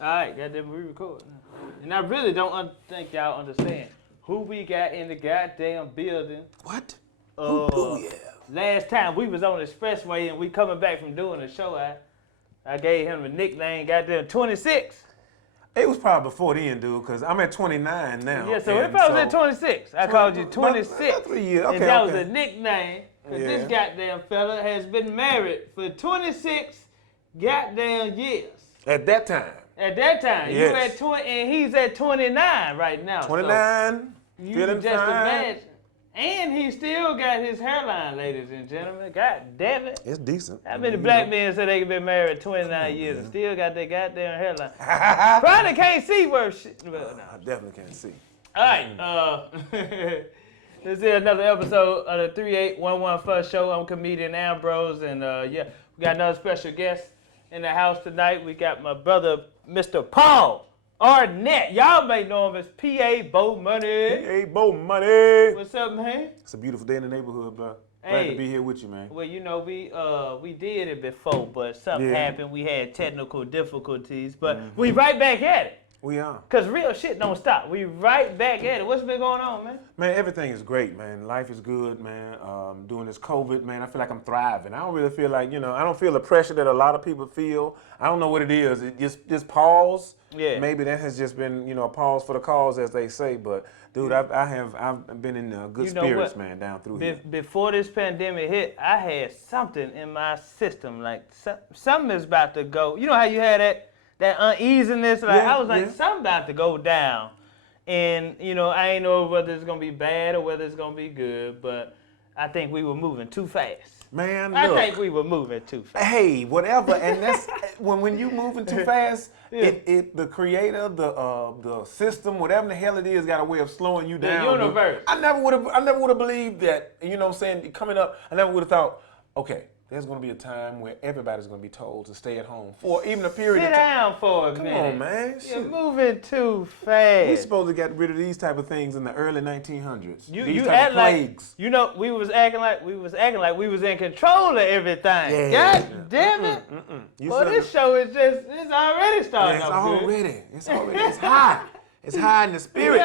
All right, goddamn, we record. And I really don't think y'all understand who we got in the goddamn building. What? Who do we have? Last time we was on the expressway and we coming back from doing a show, I gave him a nickname, goddamn 26. It was probably before then, dude, because I'm at 29 now. Yeah, so it probably was at 26. I called you 26. About 3 years. Okay, and that was a nickname, because this goddamn fella has been married for 26 goddamn years. At that time. At that time. Yes. You at 20, and he's at 29 right now. 29, so you feeling just fine. imagine. And he still got his hairline, ladies and gentlemen. God damn it. It's decent. How many black men say they can be married 29 years and still got their goddamn hairline? Probably can't see worse shit. Well, no. I definitely can't see. All right. This is another episode of the 3811 First Show. I'm comedian Ambrose, and we got another special guest in the house tonight. We got my brother, Mr. Paul Arnett. Y'all may know him as P.A. Bo Money. P.A. Bo Money. What's up, man? It's a beautiful day in the neighborhood, bro. Glad Hey. to be here with you, man. Well, you know, we did it before, but something happened. We had technical difficulties, but we right back at it. We are. Because real shit don't stop. We right back at it. What's been going on, man? Man, everything is great, man. Life is good, man. Doing this COVID, man, I feel like I'm thriving. I don't really feel like, I don't feel the pressure that a lot of people feel. I don't know what it is. It just pause. Yeah. Maybe that has just been, a pause for the cause, as they say. But, dude, I've been in good spirits, man, down through here. Before this pandemic hit, I had something in my system. Like, something is about to go. You know how you had that uneasiness? Like, I was like, something about to go down. And, I ain't know whether it's going to be bad or whether it's going to be good, but I think we were moving too fast. Man, I look. think we were moving too fast. Hey, whatever, and that's when you moving too fast. The creator, the system, whatever the hell it is, got a way of slowing you down. The universe. I never would have believed that. You know what I'm saying? Coming up, I never would have thought, okay, there's going to be a time where everybody's going to be told to stay at home for even a period of time. Sit down for a Come minute. on, man. You're moving too fast. We supposed to get rid of these type of things in the early 1900s. You act like we was acting like we was in control of everything. Yeah. God damn it! Well, this show is it's already starting. It's hot. It's high in the spirit.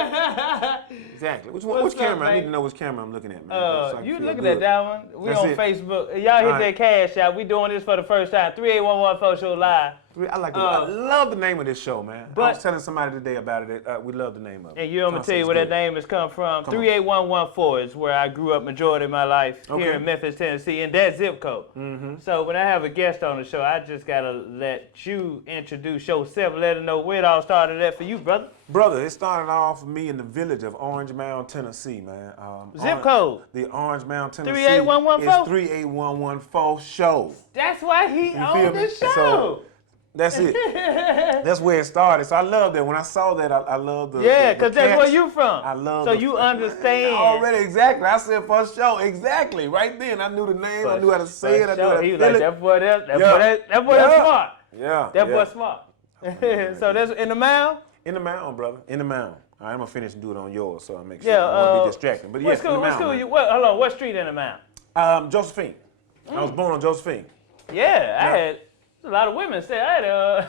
Exactly. Which camera? I need to know which camera I'm looking at, man. You looking at that one? We on Facebook. Y'all hit that cash out. We doing this for the first time. 3811 Show Live. I love the name of this show, man. I was telling somebody today about it. We love the name of it. And I'm going to tell you where that name has come from. 38114 is where I grew up majority of my life here in Memphis, Tennessee, in that zip code. So when I have a guest on the show, I just got to let you introduce yourself, let them know where it all started at for you, brother. Brother, it started off for me in the village of Orange Mound, Tennessee, man. Zip code? The Orange Mound, Tennessee. 38114? It's 38114 show. That's why he on the show. So, that's it. That's where it started. So I love that. When I saw that, I love the because that's where you from. I love so you understand. Already, exactly. I said first show. Exactly. Right then. I knew the name. I knew how to say it. I knew how to He was feel like, it. that boy that's smart. Yeah. That boy smart. So that's in the mound? In the mound, brother. In the mound. All right, I'm going to finish and do it on yours so I make sure I won't be distracting. But yes, in the mound. Hold on, what street in the mound? Josephine. I was born on Josephine. Yeah, I had a lot of women say I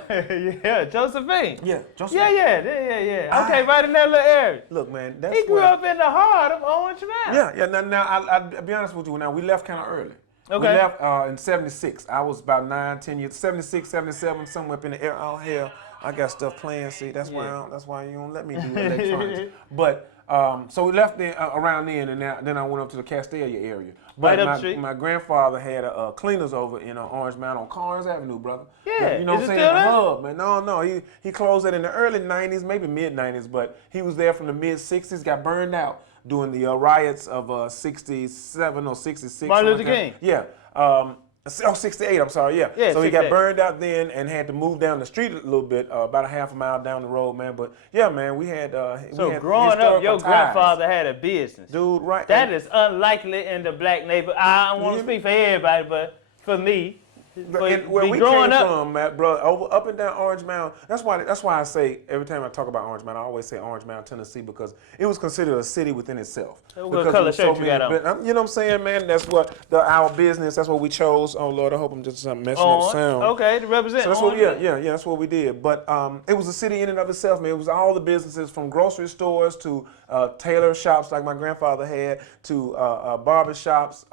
had Josephine. Yeah, Josephine. Yeah. Okay, right in that little area. Look, man, that's he grew up in the heart of Orange Mound. Yeah. Now I'll be honest with you. Now we left kind of early. Okay. We left in '76. I was about 9, 10 years. 76, 77, somewhere up in the air. Oh hell, I got stuff playing. See, that's why you don't let me do electronics. But so we left there around then, and then I went up to the Castalia area. But my grandfather had cleaners over in Orange Mound on Carnes Avenue, brother. Yeah, you know what I'm saying? Still the hub, man. No, he closed that in the early '90s, maybe mid '90s. But he was there from the mid '60s. Got burned out during the riots of '67 or '66. Martin Luther King. Yeah. 68, I'm sorry, yeah. So he got burned out then and had to move down the street a little bit, about a half a mile down the road, man. But yeah, man, we had growing up, your grandfather had a business. Dude, right. That is unlikely in the black neighborhood. I don't want to speak for everybody, but for me, Where we came from, Matt, bro, up and down Orange Mound. That's why I say every time I talk about Orange Mound, I always say Orange Mound, Tennessee, because it was considered a city within itself. What color shirt you got on? You know what I'm saying, man? That's what our business. That's what we chose. Oh Lord, I hope I'm just messing up sound. Okay, to represent. So that's what, that's what we did. But it was a city in and of itself, man. It was all the businesses from grocery stores to tailor shops like my grandfather had to barber shops,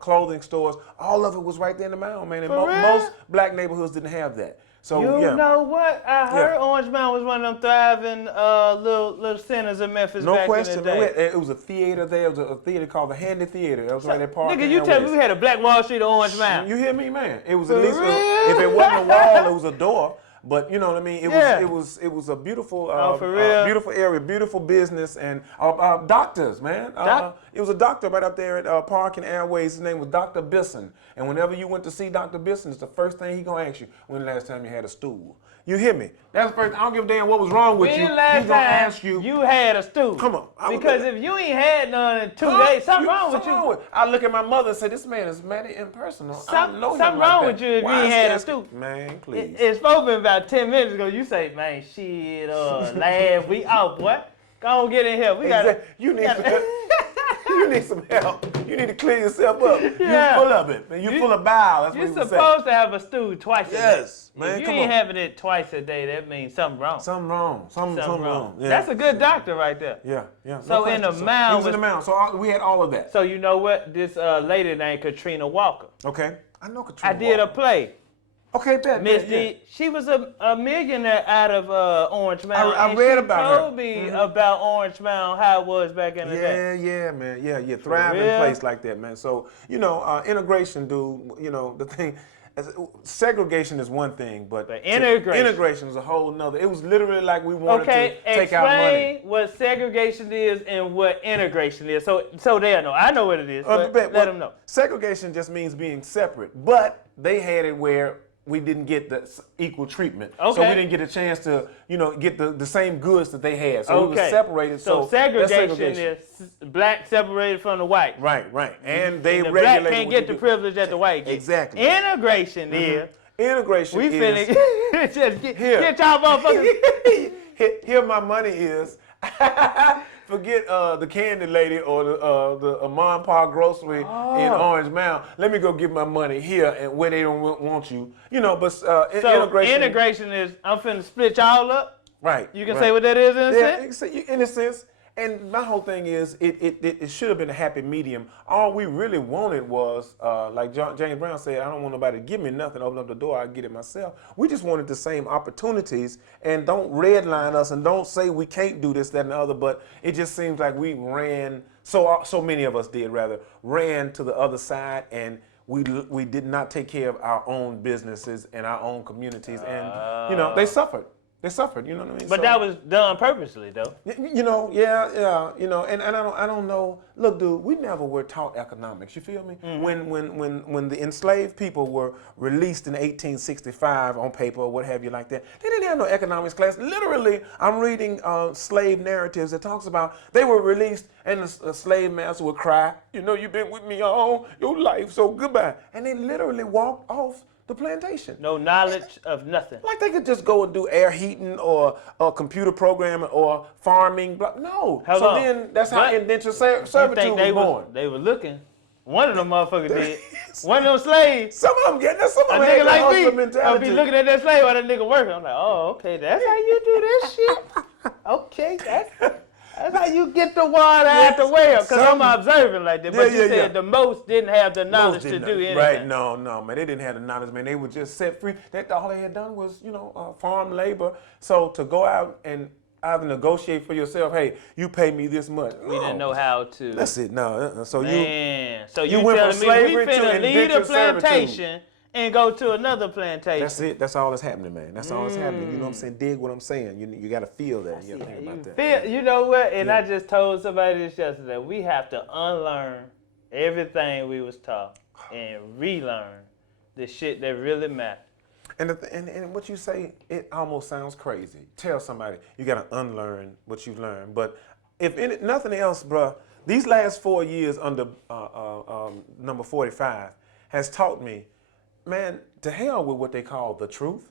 clothing stores. All of it was right there in the mound, man. And most black neighborhoods didn't have that. So you know what? I heard Orange Mound was one of them thriving little centers in Memphis back in the day. It was a theater there. It was a theater called the Handy Theater. It was right there, Park. Nigga, you tell me we had a Black Wall Street Orange Mound. You hear me, man? It was at least if it wasn't a wall, it was a door. But you know what I mean? It was a beautiful, beautiful area, beautiful business, and doctors, man. It was a doctor right up there at Park and Airways. His name was Dr. Bisson. And whenever you went to see Dr. Bisson, it's the first thing he gonna ask you: when the last time you had a stool? You hear me? That's the first. I don't give a damn what was wrong with you. He's gonna ask you. You had a stool. Come on. Because if you ain't had none in 2 days, something wrong with you. I look at my mother and say, "This man is mad impersonal." Something wrong with you if you ain't had a stool. Man, please. It's spoken about 10 minutes ago. You say, "Man, shit, last week out, boy. Go on, get in here. We got. You need some help. You need some help. You need to clean yourself up. Yeah. You're full of it, man. You're full of bile. That's what you're supposed to have a stool twice a day. Yes, man. If you ain't having it twice a day, that means something wrong. Something wrong. Yeah. That's a good doctor right there. Yeah. So in the mound. He was in the mound. So we had all of that. So you know what? This lady named Katrina Walker. Okay. I know Katrina Walker. I did a play. Okay, Miss D, she was a millionaire out of Orange Mound. I read about her. She told me about Orange Mound, how it was back in the day. Yeah, man. Yeah, thriving place like that, man. So, integration, dude, the thing, segregation is one thing, but integration is a whole nother. It was literally like we wanted to take out money. Explain what segregation is and what integration is, so they'll know. I know what it is, but let them know. Segregation just means being separate, but they had it where we didn't get the equal treatment. Okay. So we didn't get a chance to, get the same goods that they had. So we were separated. So segregation is black separated from the white. Right. And they the regulated. Black can't get the privilege that the white get. Exactly. Integration is. Integration we is. We finna just get y'all motherfuckers. Here my money is. Forget the candy lady or the mom and pop grocery in Orange Mound. Let me go get my money here and where they don't want you. But integration is I'm finna split y'all up. Right. You can say what that is in a sense? In a sense. And my whole thing is, it should have been a happy medium. All we really wanted was, like James Brown said, I don't want nobody to give me nothing, open up the door, I'll get it myself. We just wanted the same opportunities, and don't redline us, and don't say we can't do this, that, and the other, but it just seems like we ran, so many of us did rather, ran to the other side, and we did not take care of our own businesses and our own communities, and, they suffered. They suffered, you know what I mean? But that was done purposely, though. And I don't know. Look, dude, we never were taught economics. You feel me? Mm-hmm. When the enslaved people were released in 1865 on paper or what have you like that, they didn't have no economics class. Literally, I'm reading slave narratives that talks about they were released and the slave master would cry, you've been with me all your life, so goodbye. And they literally walked off the plantation. No knowledge of nothing. Like they could just go and do air heating or computer programming or farming. No. So then that's how indentured servitude was born. They were looking. One of them motherfuckers did. One of them slaves. Some of them get that. Some of them nigga like me. I'll be looking at that slave while that nigga working. I'm like, oh, okay, that's how you do this shit. Okay, that's how you get the water out the well. Because I'm observing like that. But you said the most didn't have the knowledge to do anything. Right, no, man. They didn't have the knowledge, man. They were just set free. All they had done was, farm labor. So to go out and either negotiate for yourself, hey, you pay me this much. We didn't know how to. That's it, no. So you went from telling slavery me we finna to leave the indentured plantation servitude. And go to another plantation. That's it. That's all that's happening, man. That's all that's happening. You know what I'm saying? Dig what I'm saying. You got to feel that. You got to think about that. You know what? And I just told somebody this yesterday. We have to unlearn everything we was taught and relearn the shit that really matters. And what you say, it almost sounds crazy. Tell somebody you got to unlearn what you've learned. But if nothing else, bruh, these last 4 years under number 45 has taught me man, to hell with what they call the truth.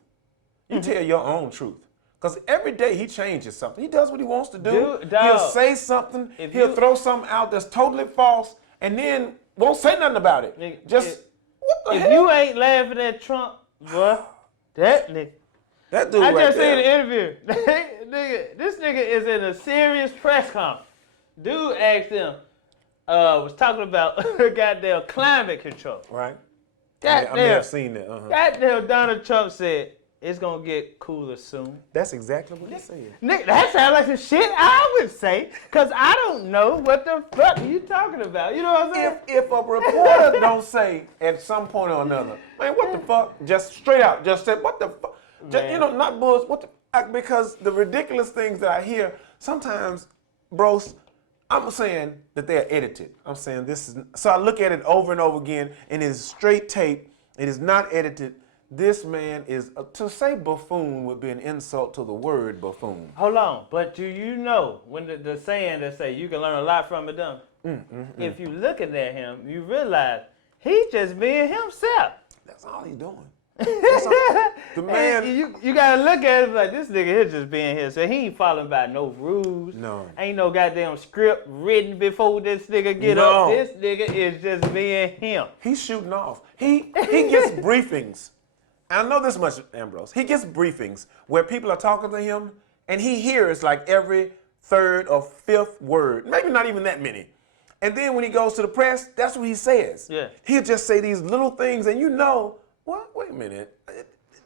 You tell your own truth. Because every day he changes something. He does what he wants to do. Dude, he'll dog, say something. He'll throw something out that's totally false and then won't say nothing about it. Nigga, what the if hell? you ain't laughing at Trump, boy, that nigga. That dude I right just there. seen the interview. Nigga, this nigga is in a serious press conference. Dude asked him, was talking about goddamn climate control. Right. Goddamn. I may have seen that. Goddamn, Donald Trump said, it's gonna get cooler soon. That's exactly what he said. Nigga, that sounds like the shit I would say, because I don't know what the fuck are you talking about. You know what I'm saying? If a reporter don't say at some point or another, man, what the fuck? Just straight out, just say, what the fuck? Just, not bullshit. What the? Because the ridiculous things that I hear, sometimes, bros, I'm saying that they're edited. I'm saying this is, so I look at it over and over again, and it's straight tape. It is not edited. This man is, to say buffoon would be an insult to the word buffoon. Hold on, but do you know when the saying that say you can learn a lot from a dummy? If you looking at him, you realize he just being himself. That's all he's doing. The man, you gotta look at it like this nigga here just being here. So he ain't following by no rules. No. Ain't no goddamn script written before this nigga get up. This nigga is just being him. He's shooting off. He gets briefings. I know this much, Ambrose. He gets briefings where people are talking to him, and he hears like every third or fifth word, maybe not even that many. And then when he goes to the press, that's what he says. Yeah. He'll just say these little things, and what? Wait a minute.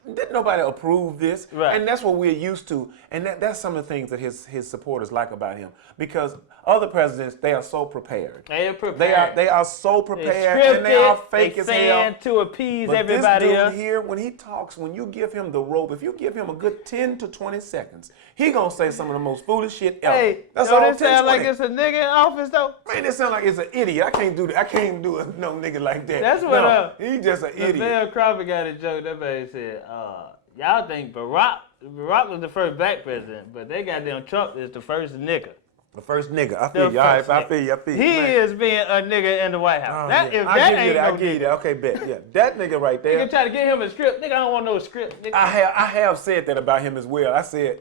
Didn't nobody approve this? Right. And that's what we're used to. And that's some of the things that his supporters like about him. Because other presidents, they are so prepared. They are prepared. They are so prepared, and they are fake as hell. To appease But everybody this dude else. here, when he talks, when you give him the rope, if you give him a good 10 to 20 seconds, he gonna say some of the most foolish shit ever. Hey, that's don't all. it sound like it's a nigga in office though? Man, it sound like it's an idiot. I can't do that. I can't do no nigga like that. That's what he just an idiot. Bill Crawford got a joke. That man said, y'all think Barack was the first black president, but they goddamn Trump is the first nigga. The first nigga. I feel you. All right, I feel you. He is being a nigga in the White House. I give you that. Okay, bet. Yeah, that nigga right there. You can try to get him a script. Nigga, I don't want no script. Nigga. I have said that about him as well. I said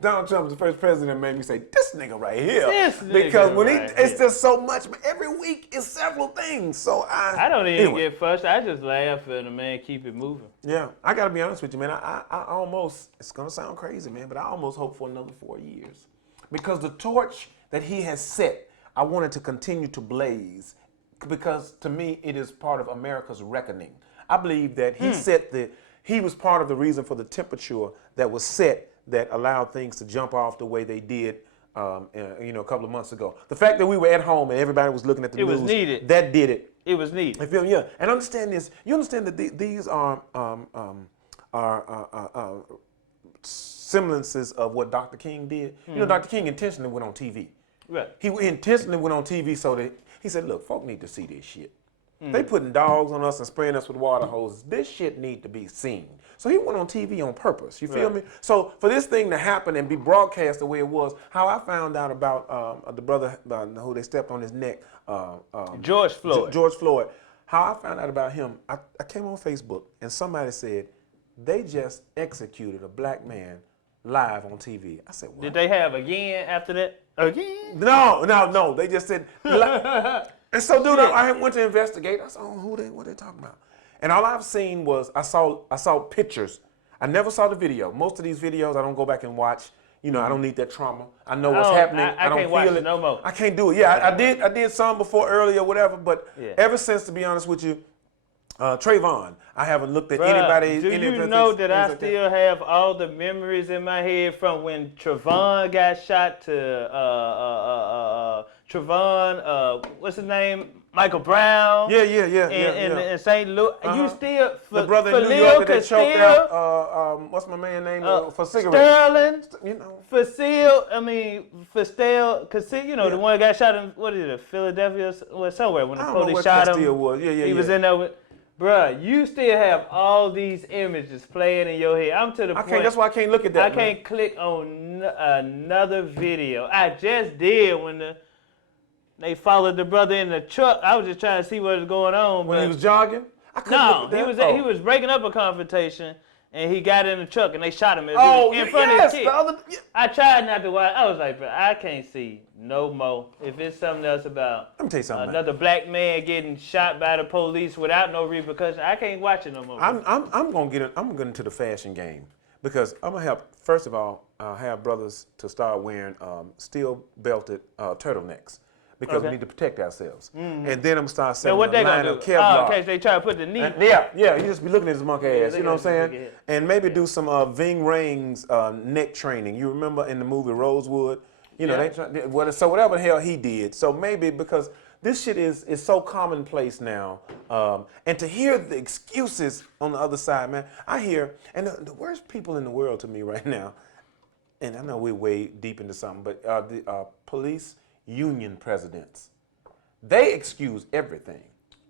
Donald Trump was the first president that made me say this nigga right here. Because when it's just so much. Every week is several things. So I don't even get fussed. I just laugh and the man keep it moving. Yeah, I gotta be honest with you, man. I almost, it's gonna sound crazy, man, but I almost hope for another 4 years. Because the torch that he has set, I want it to continue to blaze. Because to me, it is part of America's reckoning. I believe that he was part of the reason for the temperature that was set that allowed things to jump off the way they did, a couple of months ago. The fact that we were at home and everybody was looking at the news. It was needed. That did it. It was needed. I feel, yeah. And understand this. You understand that these are semblances of what Dr. King did. Mm-hmm. You know, Dr. King intentionally went on TV. Right. He intentionally went on TV so that he said, look, folk need to see this shit. They putting dogs on us and spraying us with water hoses. This shit need to be seen. So he went on TV on purpose. You feel me? So for this thing to happen and be broadcast the way it was, how I found out about the brother who they stepped on his neck, George Floyd. George Floyd. How I found out about him, I came on Facebook and somebody said they just executed a black man live on TV. I said, what? Did they have again after that? Again? No. They just said. And so, dude, I went to investigate. I saw what they talking about. And all I've seen was I saw pictures. I never saw the video. Most of these videos I don't go back and watch. You know, I don't need that trauma. I know what's happening. I don't can't watch feel it no more. I can't do it. Yeah, I did some before earlier, whatever. But ever since, to be honest with you, Trayvon, I haven't looked at anybody. Do you know that I still have all the memories in my head from when Trayvon got shot to Trayvon, what's his name? Michael Brown. Yeah. In St. Louis. You still, the brother in New York that choked out, what's my man name? For cigarettes. Sterling. You know. The one that got shot in, what is it, Philadelphia or somewhere when the police shot him. Was. Yeah. He was in there with, bruh, you still have all these images playing in your head. I'm to the point. That's why I can't look at that. I can't click on another video. I just did when they followed the brother in the truck. I was just trying to see what was going on. When he was jogging? No, he was breaking up a confrontation, and he got in the truck, and they shot him in front of his kid. I tried not to watch. I was like, bro, I can't see no more. If it's something else about let me tell you something, another black man getting shot by the police without no repercussion, I can't watch it no more. I'm gonna get into the fashion game because I'm gonna help. First of all, have brothers to start wearing steel belted turtlenecks. Because we need to protect ourselves. And then I'm gonna start selling a line of Kevlar. In case they try to put the knee. Yeah, you just be looking at this monkey ass, you know what I'm saying? And maybe do some Ving Rhames neck training. You remember in the movie Rosewood? You know, so whatever the hell he did. So maybe because this shit is so commonplace now. And to hear the excuses on the other side, man, I hear, and the worst people in the world to me right now, and I know we're way deep into something, but the police union presidents, they excuse everything.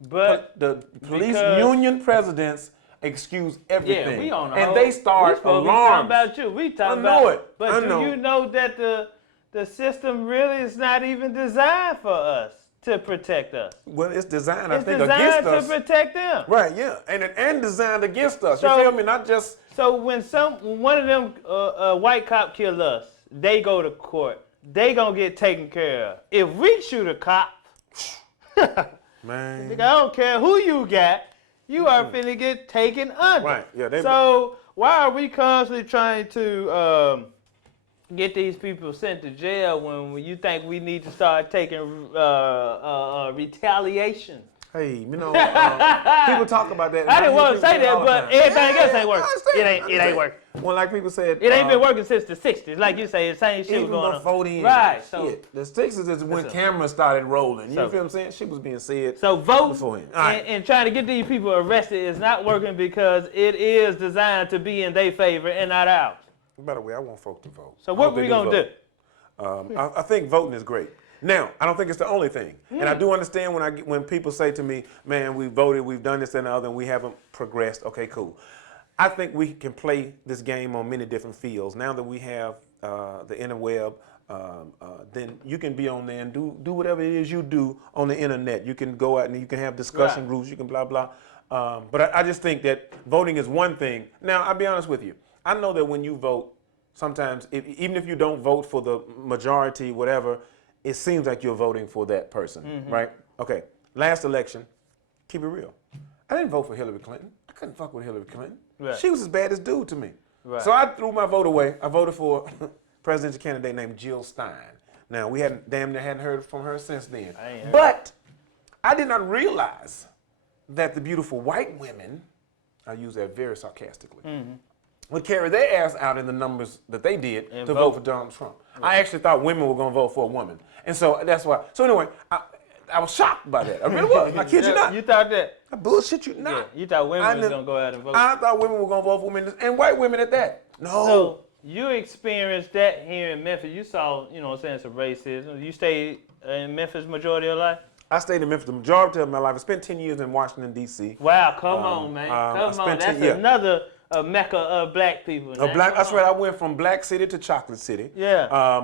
But the police union presidents excuse everything. Yeah, we on and they start alarms. About you. We talking about it. But do you know that the system really is not even designed for us to protect us? Well, it's designed, I think, against us. It's designed to protect them. Right, yeah. And designed against us. You feel me? Not just... So when one of them white cop kill us, they go to court. They gonna get taken care of. If we shoot a cop, man, I don't care who you got, you are finna get taken under. Right. Yeah. So why are we constantly trying to get these people sent to jail when you think we need to start taking retaliation? Hey, you know, people talk about that. I didn't want to say that, but everything else ain't working. It ain't working. Well, like people said, it ain't been working since the '60s. Like you say, the same shit was going on. Voting, right. So the '60s is when cameras started rolling. You feel what I'm saying? Shit was being said. So vote and trying to get these people arrested is not working because it is designed to be in their favor and not ours. By the way, I want folks to vote. So what we gonna do? I think voting is great. Now, I don't think it's the only thing. And I do understand when people say to me, man, we voted, we've done this and the other, and we haven't progressed. Okay, cool. I think we can play this game on many different fields. Now that we have the interweb, then you can be on there and do whatever it is you do on the internet. You can go out and you can have discussion groups, you can blah, blah. But I just think that voting is one thing. Now, I'll be honest with you. I know that when you vote, sometimes, even if you don't vote for the majority, whatever, it seems like you're voting for that person, right? Okay, last election, keep it real. I didn't vote for Hillary Clinton. I couldn't fuck with Hillary Clinton. Right. She was as bad as dude to me. Right. So I threw my vote away. I voted for a presidential candidate named Jill Stein. Now, we damn near hadn't heard from her since then. But I did not realize that the beautiful white women, I use that very sarcastically, would carry their ass out in the numbers that they did to vote for Donald Trump. Right. I actually thought women were going to vote for a woman. And so that's why. So anyway, I was shocked by that. I really was. I kid you not. You thought that? I bullshit you not. Yeah, you thought women was going to go out and vote. I thought women were going to vote for women, and white women at that. No. So you experienced that here in Memphis. You saw, you know what I'm saying, some racism. You stayed in Memphis majority of your life? I stayed in Memphis the majority of my life. I spent 10 years in Washington, D.C. Wow, come on, man. Come on. That's another mecca of black people. That's right. I went from Black City to Chocolate City. Yeah.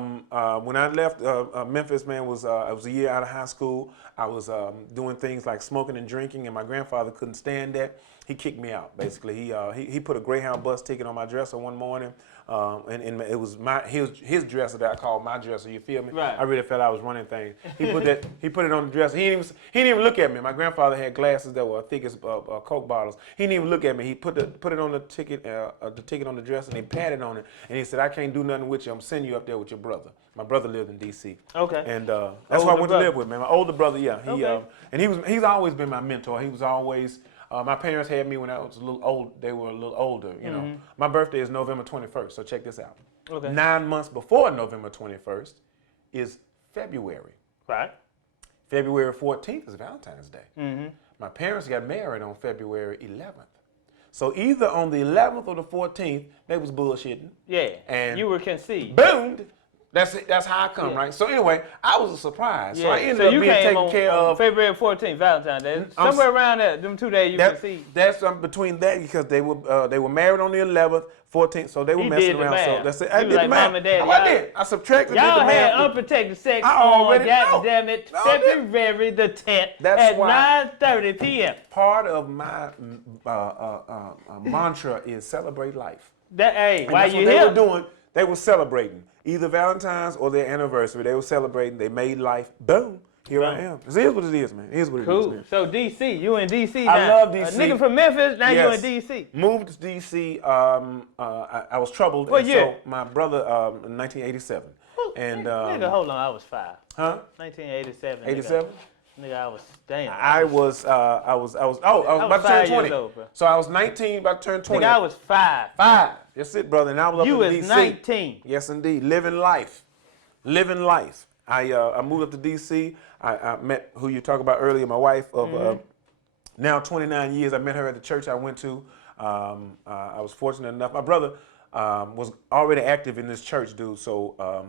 When I left Memphis, man, it was a year out of high school. I was doing things like smoking and drinking, and my grandfather couldn't stand that. He kicked me out. Basically, he put a Greyhound bus ticket on my dresser one morning, and it was his dresser that I called my dresser. You feel me? Right. I really felt I was running things. He put it on the dresser. He didn't even look at me. My grandfather had glasses that were thick as Coke bottles. He didn't even look at me. He put it on the ticket on the dresser, and he patted on it, and he said, "I can't do nothing with you. I'm sending you up there with your brother." My brother lived in D.C. Okay. And that's why I went to live with, man. My older brother, yeah. And he's always been my mentor. He was always. My parents had me when I was a little old. They were a little older, you know. My birthday is November 21st, so check this out. Okay. 9 months before November 21st is February. Right. February 14th is Valentine's Day. My parents got married on February 11th. So either on the 11th or the 14th, they was bullshitting. Yeah. And you were conceived. Boom. That's how I come, right? So anyway, I was a surprise. So I ended up being taken care of. February 14th, Valentine's Day. Somewhere around that, them 2 days you conceived. That's between that because they were married on the 11th. 14. So they were He messing did the around. math. So that's it. He I was did like, the math. Mom and Dad, How I y'all- did. I subtracted. Y'all did the had math. unprotected sex I on, already know. goddamn it, No, I didn't. February the 10th That's at why- 9:30 p.m. Part of my mantra is celebrate life. Hey, And why that's you what they here? were doing. They were celebrating either Valentine's or their anniversary. They were celebrating. They made life. Boom. Here I am. It is what it is, man. It is what it is, Cool. man. So D.C., you in D.C. now. I love DC. A nigga from Memphis, now Yes. you in D.C. Moved to D.C. I was troubled. What and year? So my brother, in 1987. And Nigga, hold on, I was 5. huh? 1987. 87. Nigga, I was, damn. I was about to turn 5 20. years old, bro. So I was 19, about to turn 20. Nigga, I was 5. 5. That's it, brother. And I was up You in was D.C. 19. Yes, indeed. Living life. Living life. I moved up to D.C. I met who you talked about earlier, my wife of now 29 years. I met her at the church I went to. I was fortunate enough. My brother was already active in this church, dude. So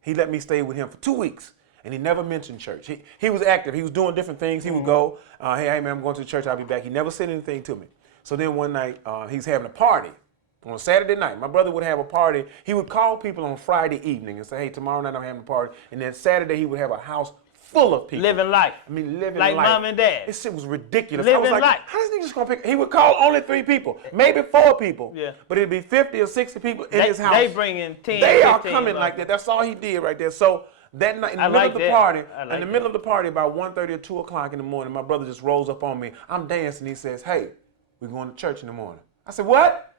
he let me stay with him for 2 weeks. And he never mentioned church. He was active. He was doing different things. He would go, hey, man, I'm going to the church. I'll be back. He never said anything to me. So then one night, he's having a party. On Saturday night, my brother would have a party. He would call people on Friday evening and say, hey, tomorrow night I'm having a party. And then Saturday he would have a house full of people. Living life. I mean, living like life. Mom and Dad. This shit was ridiculous. I Living was like, life. how is this nigga just gonna pick? He would call only 3 people, maybe 4 people. Yeah. But it'd be 50 or 60 people in his house. They bring in 10, They 15, are coming like that. That's all he did right there. So that night, in the middle of the party, middle of the party, about 1:30 or 2 o'clock in the morning, my brother just rolls up on me. I'm dancing. He says, hey, we're going to church in the morning. I said, what?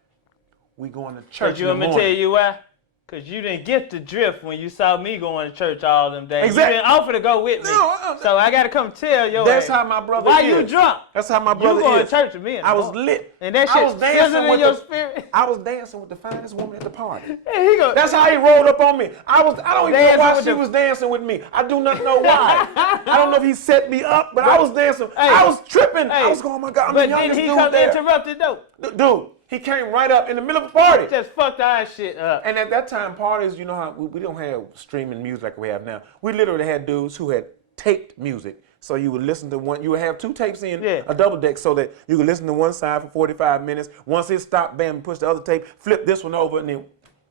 We going to church in the morning. You want me to tell you why? Because you didn't get the drift when you saw me going to church all them days. Exactly. You didn't offer to go with me. No, so I got to come tell your That's ass. how my brother Why is. you drunk? That's how my brother You going is. to church with me. I was lit. And that I shit was dancing sizzling in with your the- spirit. I was dancing with the finest woman at the party. And he go, That's how he rolled up on me. I don't even know Dancing why with she the- was dancing with me. I do not know why. I don't know if he set me up, but I was dancing. Hey. I was tripping. I Hey. was going, oh my God, I'm but the then youngest he dude come there. interrupted though. Dude, he came right up in the middle of the party. Just fucked our shit up. And at that time, parties, you know how we don't have streaming music like we have now. We literally had dudes who had taped music. So you would listen to one, you would have 2 tapes in a double deck so that you could listen to one side for 45 minutes. Once it stopped, bam, push the other tape, flip this one over, and then,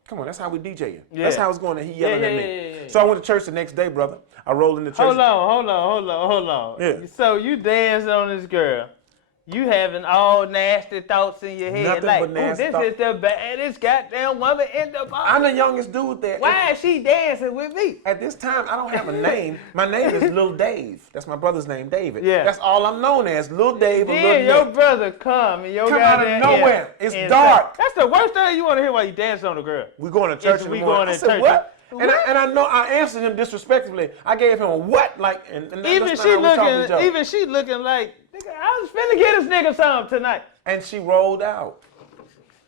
come on, that's how we DJing. Yeah. That's how it's going, and he yelling at me. Yeah. So I went to church the next day, brother. I rolled into church. Hold on. Yeah. So you dancing on this girl. You having all nasty thoughts in your head. Nothing like, but nasty this thoughts. is the baddest goddamn woman in the bar. I'm the youngest dude there. Why is she dancing with me? At this time, I don't have a name. My name is Lil Dave. That's my brother's name, David. Yeah. That's all I'm known as, Lil Dave or Lil Then your Nick. brother come and your Come out of goddamn nowhere. ear It's and dark. say- That's the worst thing you want to hear while you dancing on a girl. We going to church in the we morning. going I to said, church. what? What? And I know I answered him disrespectfully. I gave him a what? Like, and Even that's she not how we talk to each other. looking like, nigga, I was finna get this nigga something tonight. And she rolled out.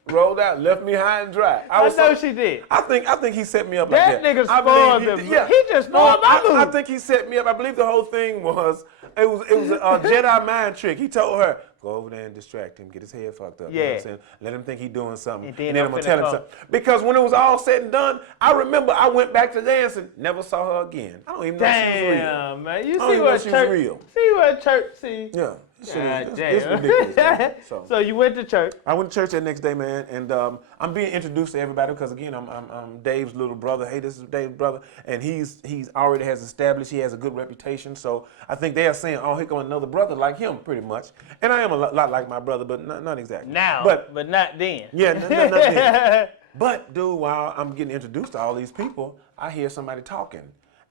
Left me high and dry. I know she did. I think he set me up That like that. nigga I spoiled believe him. Yeah. He just spoiled my I move. think he set me up. I believe the whole thing was it was a Jedi mind trick. He told her, go over there and distract him, get his head fucked up. You know what I'm Yeah. saying? Let him think he's doing something. And then I'm I'm gonna finna tell him come. something. Because when it was all said and done, I remember I went back to dancing, never saw her again. I don't even know if she was real. Damn, man. You I don't see even know what she was church? real. See what church? See. Yeah. This shit God is- damn. it's ridiculous. man. So you went to church. I went to church that next day, man, and I'm being introduced to everybody because again, I'm Dave's little brother. Hey, this is Dave's brother, and he's already has established. He has a good reputation, so I think they are saying, oh, here come another brother like him, pretty much. And I am a lot like my brother, but not exactly. Now, but not then. yeah, not then. But dude, while I'm getting introduced to all these people, I hear somebody talking,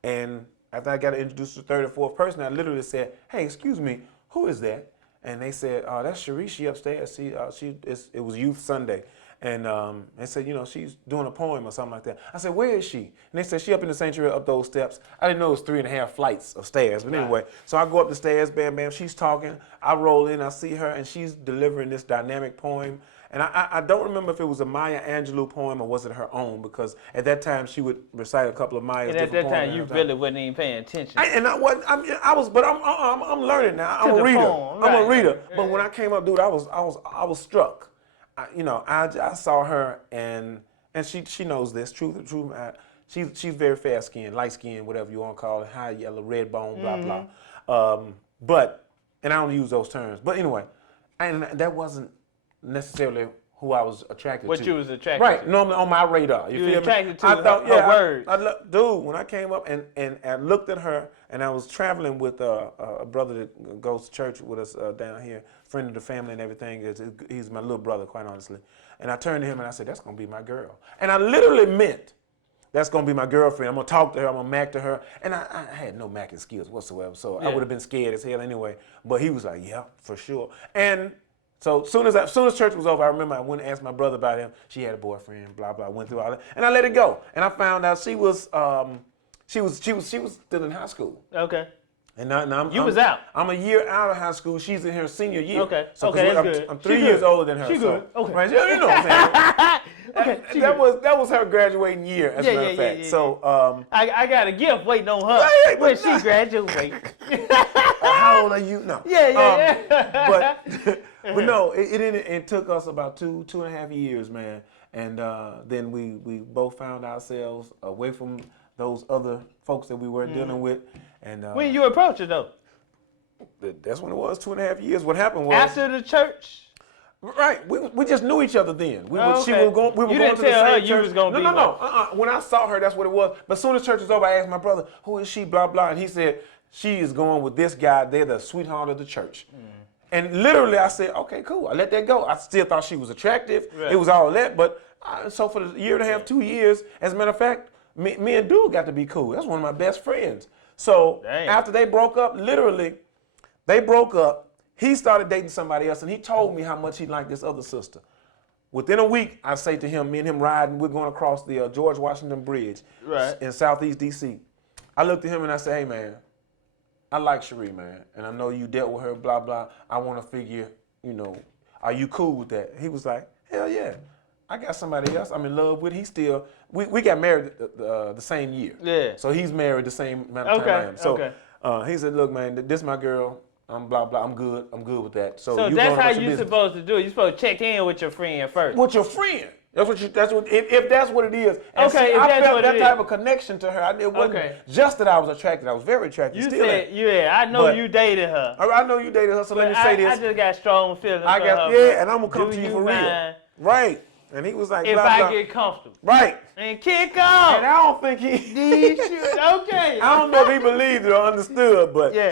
and after I got introduced to the 3rd or 4th person, I literally said, hey, excuse me, who is that? And they said, that's Sharice, she upstairs. It was Youth Sunday. And they said, you know, she's doing a poem or something like that. I said, where is she? And they said, she up in the sanctuary up those steps. I didn't know it was 3.5 flights of stairs. But anyway, so I go up the stairs, bam, bam, she's talking. I roll in, I see her, and she's delivering this dynamic poem. And I don't remember if it was a Maya Angelou poem or was it her own, because at that time she would recite a couple of Maya's And at different that time, poems you at a time. really wasn't even paying attention. And I wasn't. I was, but I'm learning now. I'm To a the reader. poem, I'm a right, reader. right. But when I came up, dude, I was struck. I saw her, and she knows this. True. She's very fair skinned, light skinned, whatever you want to call it, high yellow, red bone, blah blah. And I don't use those terms. But anyway, and that wasn't necessarily who I was attracted to. What you was attracted right, to. normally on my radar. You You feel attracted me? to I thought, her words. Dude, when I came up and I looked at her, and I was traveling with a brother that goes to church with us down here, friend of the family and everything. He's my little brother, quite honestly. And I turned to him and I said, that's going to be my girl. And I literally meant, that's going to be my girlfriend. I'm going to talk to her. I'm going to mac to her. And I had no macking skills whatsoever, so I would have been scared as hell anyway. But he was like, yeah, for sure. And so as soon as church was over, I remember I went and asked my brother about him. She had a boyfriend, blah, blah, went through all that. And I let it go. And I found out she was still in high school. Okay. And now I'm was out. I'm a year out of high school. She's in her senior year. Okay. So Okay, that's good. I'm 3 years older than her. She good. Okay. Right, you know what I'm saying? Okay. That was her graduating year, as a matter of fact. So I got a gift waiting on her Hey, when she graduates. how old are you? No. Yeah. But no, it took us about 2.5 years, man. And then we both found ourselves away from those other folks that we were dealing with. And When you approached her though? That's when it was 2.5 years. What happened was After the church? right. We just knew each other then. We were Okay. going to didn't the tell her same you church. was gonna be No. When I saw her, that's what it was. But as soon as church was over, I asked my brother, "Who is she?" Blah blah, and he said, "She is going with this guy. They're the sweetheart of the church." And literally, I said, "Okay, cool." I let that go. I still thought she was attractive. Right. It was all that, but so for the year and a half, 2 years, as a matter of fact, me and Dude got to be cool. That's one of my best friends. So Damn. after they broke up, literally, they broke up. He started dating somebody else, and he told me how much he liked this other sister. Within a week, I say to him, me and him riding, we're going across the George Washington Bridge in Southeast D.C. I looked at him and I said, "Hey, man, I like Cherie, man, and I know you dealt with her, blah, blah. I want to figure, are you cool with that?" He was like, "Hell yeah. I got somebody else I'm in love with." He still, we got married the same year. Yeah. So he's married the same amount of time I am. So he said, "Look, man, this my girl. I'm blah, blah. I'm good with that." So you that's going how about your you business. supposed to do it. You're supposed to check in with your friend first. With your friend. If that's what it is. And Okay, if I that's felt what that it type is. of connection to her. It wasn't Okay. just that I was attracted. I was very attracted. You still said, am. yeah, I know But- you dated her. I know you dated her, so let me say this. I just got strong feelings for her. and I'm gonna come Do to you you for real. mind Right. And he was like, if blah, I blah. get comfortable? Right. And kick off. And I don't think he These shoes. Okay. I don't know if he believed it or understood, but Yeah.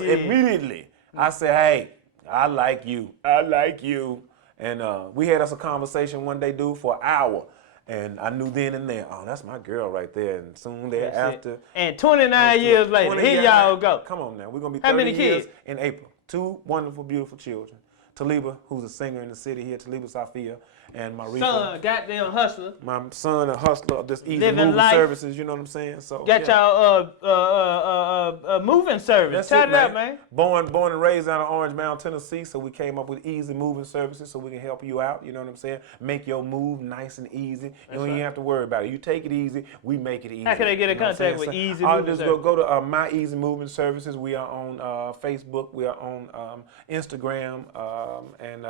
immediately I said, "Hey, I like you. I like you." And we had us a conversation one day, dude, for an hour. And I knew then and there, oh, that's my girl right there. And soon thereafter. And 29 years later, 20 here years y'all later. go. Come on now. We're going to be How 30 many years kids? in April. 2 wonderful, beautiful children. Taliba, who's a singer in the city here, Taliba Safia, and Marifa. Son, goddamn hustler. My son, a hustler of this easy Living moving life. services, you know what I'm saying? So Got y'all moving service. Shout it out, man. Born and raised out of Orange Mound, Tennessee, so we came up with easy moving services so we can help you out, you know what I'm saying? Make your move nice and easy. You don't even have to worry about it. You take it easy, we make it easy. How can they get in You know what I'm contact saying? with Easy I'll Moving just Services? go to My Easy Moving Services. We are on Facebook, we are on Instagram, and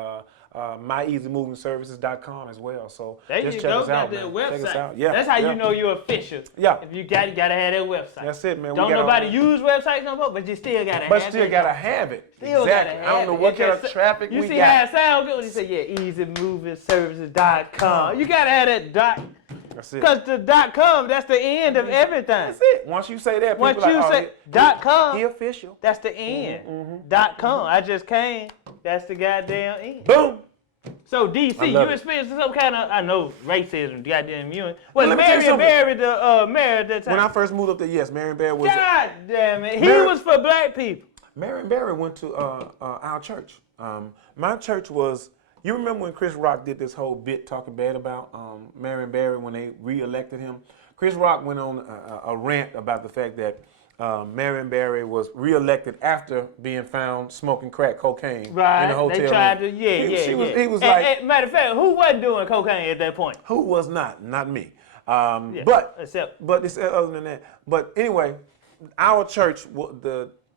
myeasymovingservices.com as well. So There just you check go. us out, Got that man. Check us website. out. Yeah, That's how yeah. you know you're official. Yeah. If you gotta have that website. That's it, man. We Don't got nobody all- use websites no more, but you still gotta But have still it. gotta have it. Still Exactly. gotta I don't have know it. what It kind of just- traffic you we see got. how it sounds good when you say, easymovingservices.com. You gotta have that dot. That's it. Because the .com, that's the end of everything. That's it. Once you say that, people Once like, you oh, say he- .com, he official. that's the end. .com. I just came. That's the goddamn end. Boom. So DC, I you love it. experienced some kind of, I know racism, goddamn you. Let Well, me tell you Marion Barry, the mayor at that time. When I first moved up there, yes, Marion Barry was. God damn it, he Mary- was for black people. Marion Barry went to our church. My church was. You remember when Chris Rock did this whole bit talking bad about Marion Barry when they re-elected him? Chris Rock went on a rant about the fact that Marion Barry was re-elected after being found smoking crack cocaine Right. in the hotel They tried room. to, He was And- like, and matter of fact, who wasn't doing cocaine at that point? who was not me. Yeah, But except- other than that. But anyway, our church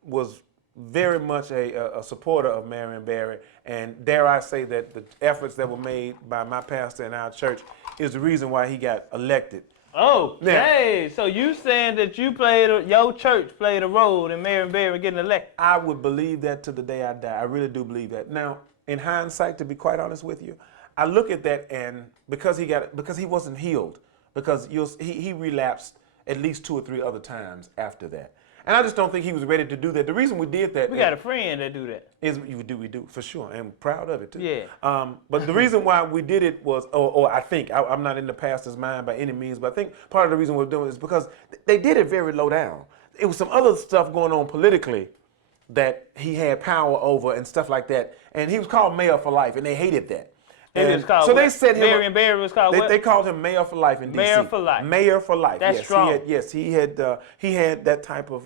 was very much a supporter of Marion Barry, and dare I say that the efforts that were made by my pastor in our church is the reason why he got elected. Okay, so you saying that your church played a role in Marion Barry getting elected? I would believe that to the day I die. I really do believe that. Now, in hindsight, to be quite honest with you, I look at that, and because he wasn't healed, because he relapsed at least 2 or 3 other times after that. And I just don't think he was ready to do that. The reason we did that, we got a friend that do that. Is we do for sure, and I'm proud of it too. Yeah. But the reason why we did it was, or I think I'm not in the pastor's mind by any means, but I think part of the reason we're doing it is because they did it very low down. It was some other stuff going on politically that he had power over and stuff like that, and he was called mayor for life, and they hated that. And so they said him. Marion Barry was called what? They called him mayor for life in D.C. Mayor for life. Mayor for life. That's yes, strong. He had that type of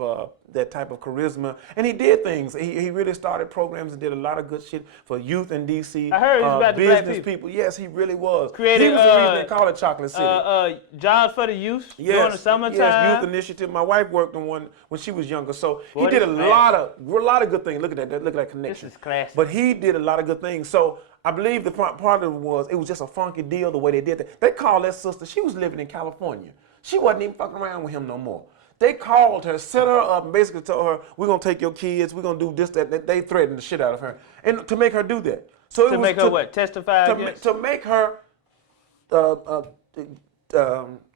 charisma, and he did things. He really started programs and did a lot of good shit for youth in D.C. I heard he was about the black business people. Yes, he really was. Created, he was the reason they called it Chocolate City. Jobs for the youth during the summertime. Yes, youth initiative. My wife worked on one when she was younger, so he did a lot of good things. Look at that. Look at that connection. This is classic. But he did a lot of good things. So I believe the part of it was just a funky deal the way they did that. They called that sister. She was living in California. She wasn't even fucking around with him no more. They called her, set her up, and basically told her, "We're gonna take your kids. We're gonna do this, that." They threatened the shit out of her, and to make her do that. So to make her what? Testify? To make her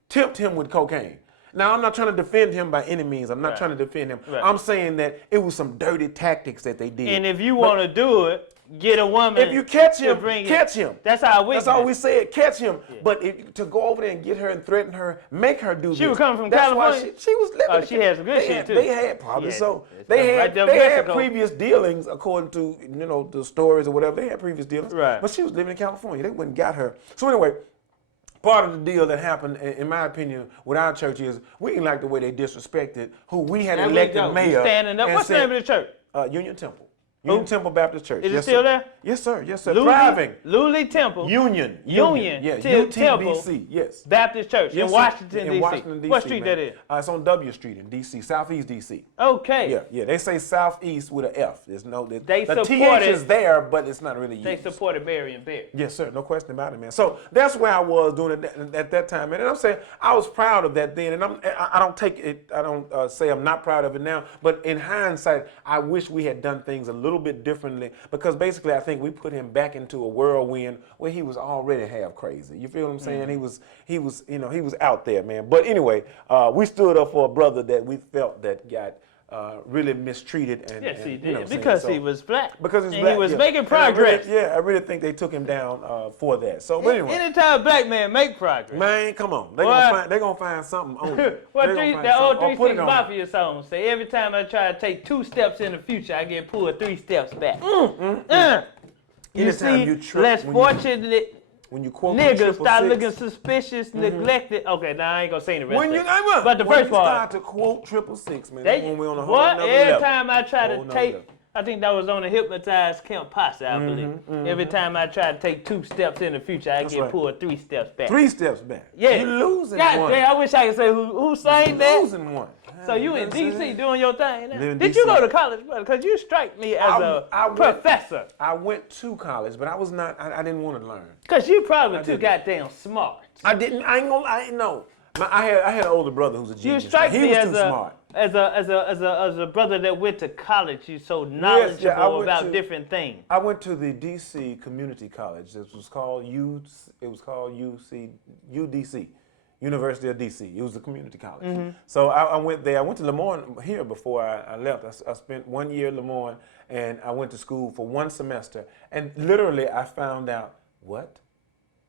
tempt him with cocaine. Now, I'm not trying to defend him by any means. I'm not trying to defend him. Right. I'm saying that it was some dirty tactics that they did. And if you want to do it, get a woman. If you catch him, catch him. That's how we. That's all we said. Catch him. Yeah. But to go over there and get her and threaten her, make her do this. She was coming from California. She was living. Oh, she had some good shit too. They had probably so. They had previous dealings according to the stories or whatever. They had previous dealings. Right. But she was living in California. They wouldn't got her. So anyway. Part of the deal that happened, in my opinion, with our church is we didn't like the way they disrespected who we had elected mayor. Standing up. What's the name of the church? Union Temple. Union Temple Baptist Church. Is it still there? Yes, sir. Yes, sir. Thriving. Lulie Temple. Union. Yeah. Temple. Yes. Baptist Church in Washington, D.C. Washington, D.C. What street that is? It's on W Street in D.C., Southeast D.C. Okay. Yeah. They say Southeast with an F. There's no. The TH is there, but it's not really used. They supported Marion Barry. Yes, sir. No question about it, man. So that's where I was doing it at that time, man. And I'm saying I was proud of that then, and I don't take it. I don't say I'm not proud of it now. But in hindsight, I wish we had done things a little bit differently. Because basically, I think we put him back into a whirlwind where he was already half crazy. You feel what I'm saying? He was out there, man. But anyway, we stood up for a brother that we felt that got really mistreated. Yes, he did. Because he was black. Because he's black. He was making progress. I really think they took him down for that. So, but anyway. Anytime a black man make progress. Man, come on. They're going to find something on it. Well, that old 3 6 Mafia song say, every time I try to take 2 steps in the future, I get pulled 3 steps back. You see, less fortunate when you quote niggas start looking suspicious, neglected. Okay, now I ain't gonna say the rest of it. But the first part. Start to quote 666, man. When we on a whole every time I try to take, I think that was on the Hypnotized Camp Posse, I believe. Every time I try to take 2 steps in the future, I get pulled 3 steps back. 3 steps back? Yeah. You're losing one. I wish I could say who sang that. Losing one. So you in D.C. doing your thing now? Did you go to college, brother? Because you strike me as a professor. I went to college, but I was not. I didn't want to learn. Because you probably too goddamn smart. I didn't. I ain't gonna. I didn't know. I had an older brother who's a genius. You strike me as too smart. As a brother that went to college. You so knowledgeable about different things. I went to the D.C. Community College. It was called UDC. University of D.C. It was a community college. So I went there. I went to Lemoyne here before I left. I spent 1 year at Lemoyne, and I went to school for 1 semester. And literally, I found out, what?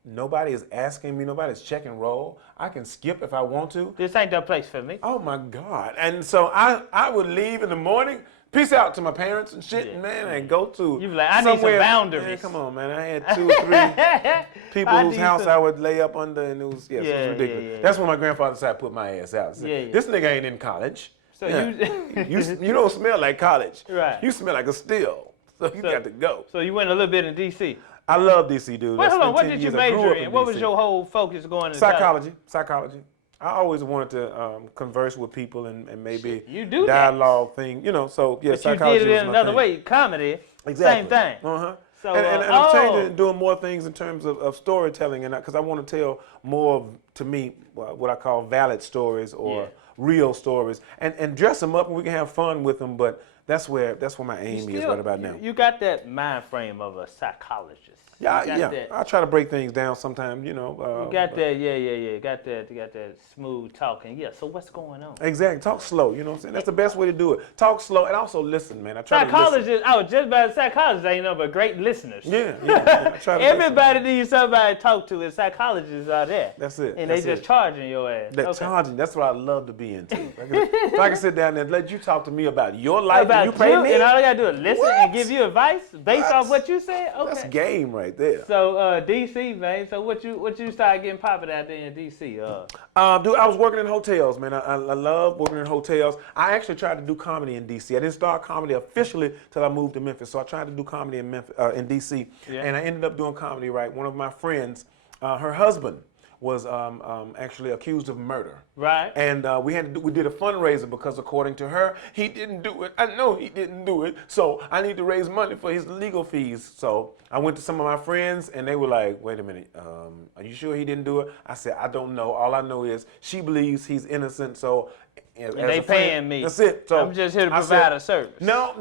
Nobody is asking me. Nobody's checking roll. I can skip if I want to. This ain't the place for me. Oh, my God. And so I would leave in the morning, peace out to my parents and shit, man, and go to you like, I need some boundaries. Man, come on, man. I had 2 or 3 people whose house I would lay up under, and it was, it was ridiculous. Yeah. That's when my grandfather decided to put my ass out. Said, this nigga ain't in college. So you don't smell like college. Right. You smell like a still. So you got to go. So you went a little bit in D.C. I love D.C., dude. Wait, hold on. What did you major in? What was your whole focus going into Psychology. I always wanted to converse with people and maybe you do dialogue thing, so yeah, but psychology you did it in another way, comedy, exactly. Same thing. So, and I'm changing and doing more things in terms of storytelling, and because I want to tell more of, to me, what I call valid stories or real stories, and dress them up and we can have fun with them, but that's where my aim is right about now. You got that mind frame of a psychologist. Yeah. I try to break things down sometimes, You got that, yeah. Got that smooth talking. Yeah. So what's going on? Exactly. Talk slow. You know what I'm saying? That's the best way to do it. Talk slow and also listen, man. I try to listen. Psychologists. I was just about psychologists, ain't no but great listeners. Yeah. I try to Everybody needs somebody to talk to, and psychologists are there. That's it. And they just charging your ass. Charging. That's what I love to be into. If I can sit down there and let you talk to me about your life and you pay me, and all I gotta do is listen and give you advice based off what you said. Okay. That's game right there. So DC, man. So what you started getting popular out there in DC? Dude, I was working in hotels, man. I love working in hotels. I actually tried to do comedy in DC. I didn't start comedy officially till I moved to Memphis. So I tried to do comedy in Memphis, in DC, and I ended up doing comedy. Right, one of my friends, her husband was actually accused of murder. Right. And we did a fundraiser because according to her, he didn't do it. I know he didn't do it, so I need to raise money for his legal fees. So I went to some of my friends and they were like, wait a minute, are you sure he didn't do it? I said, I don't know. All I know is she believes he's innocent, so and they paying me. That's it. So I'm just here to provide a service. No,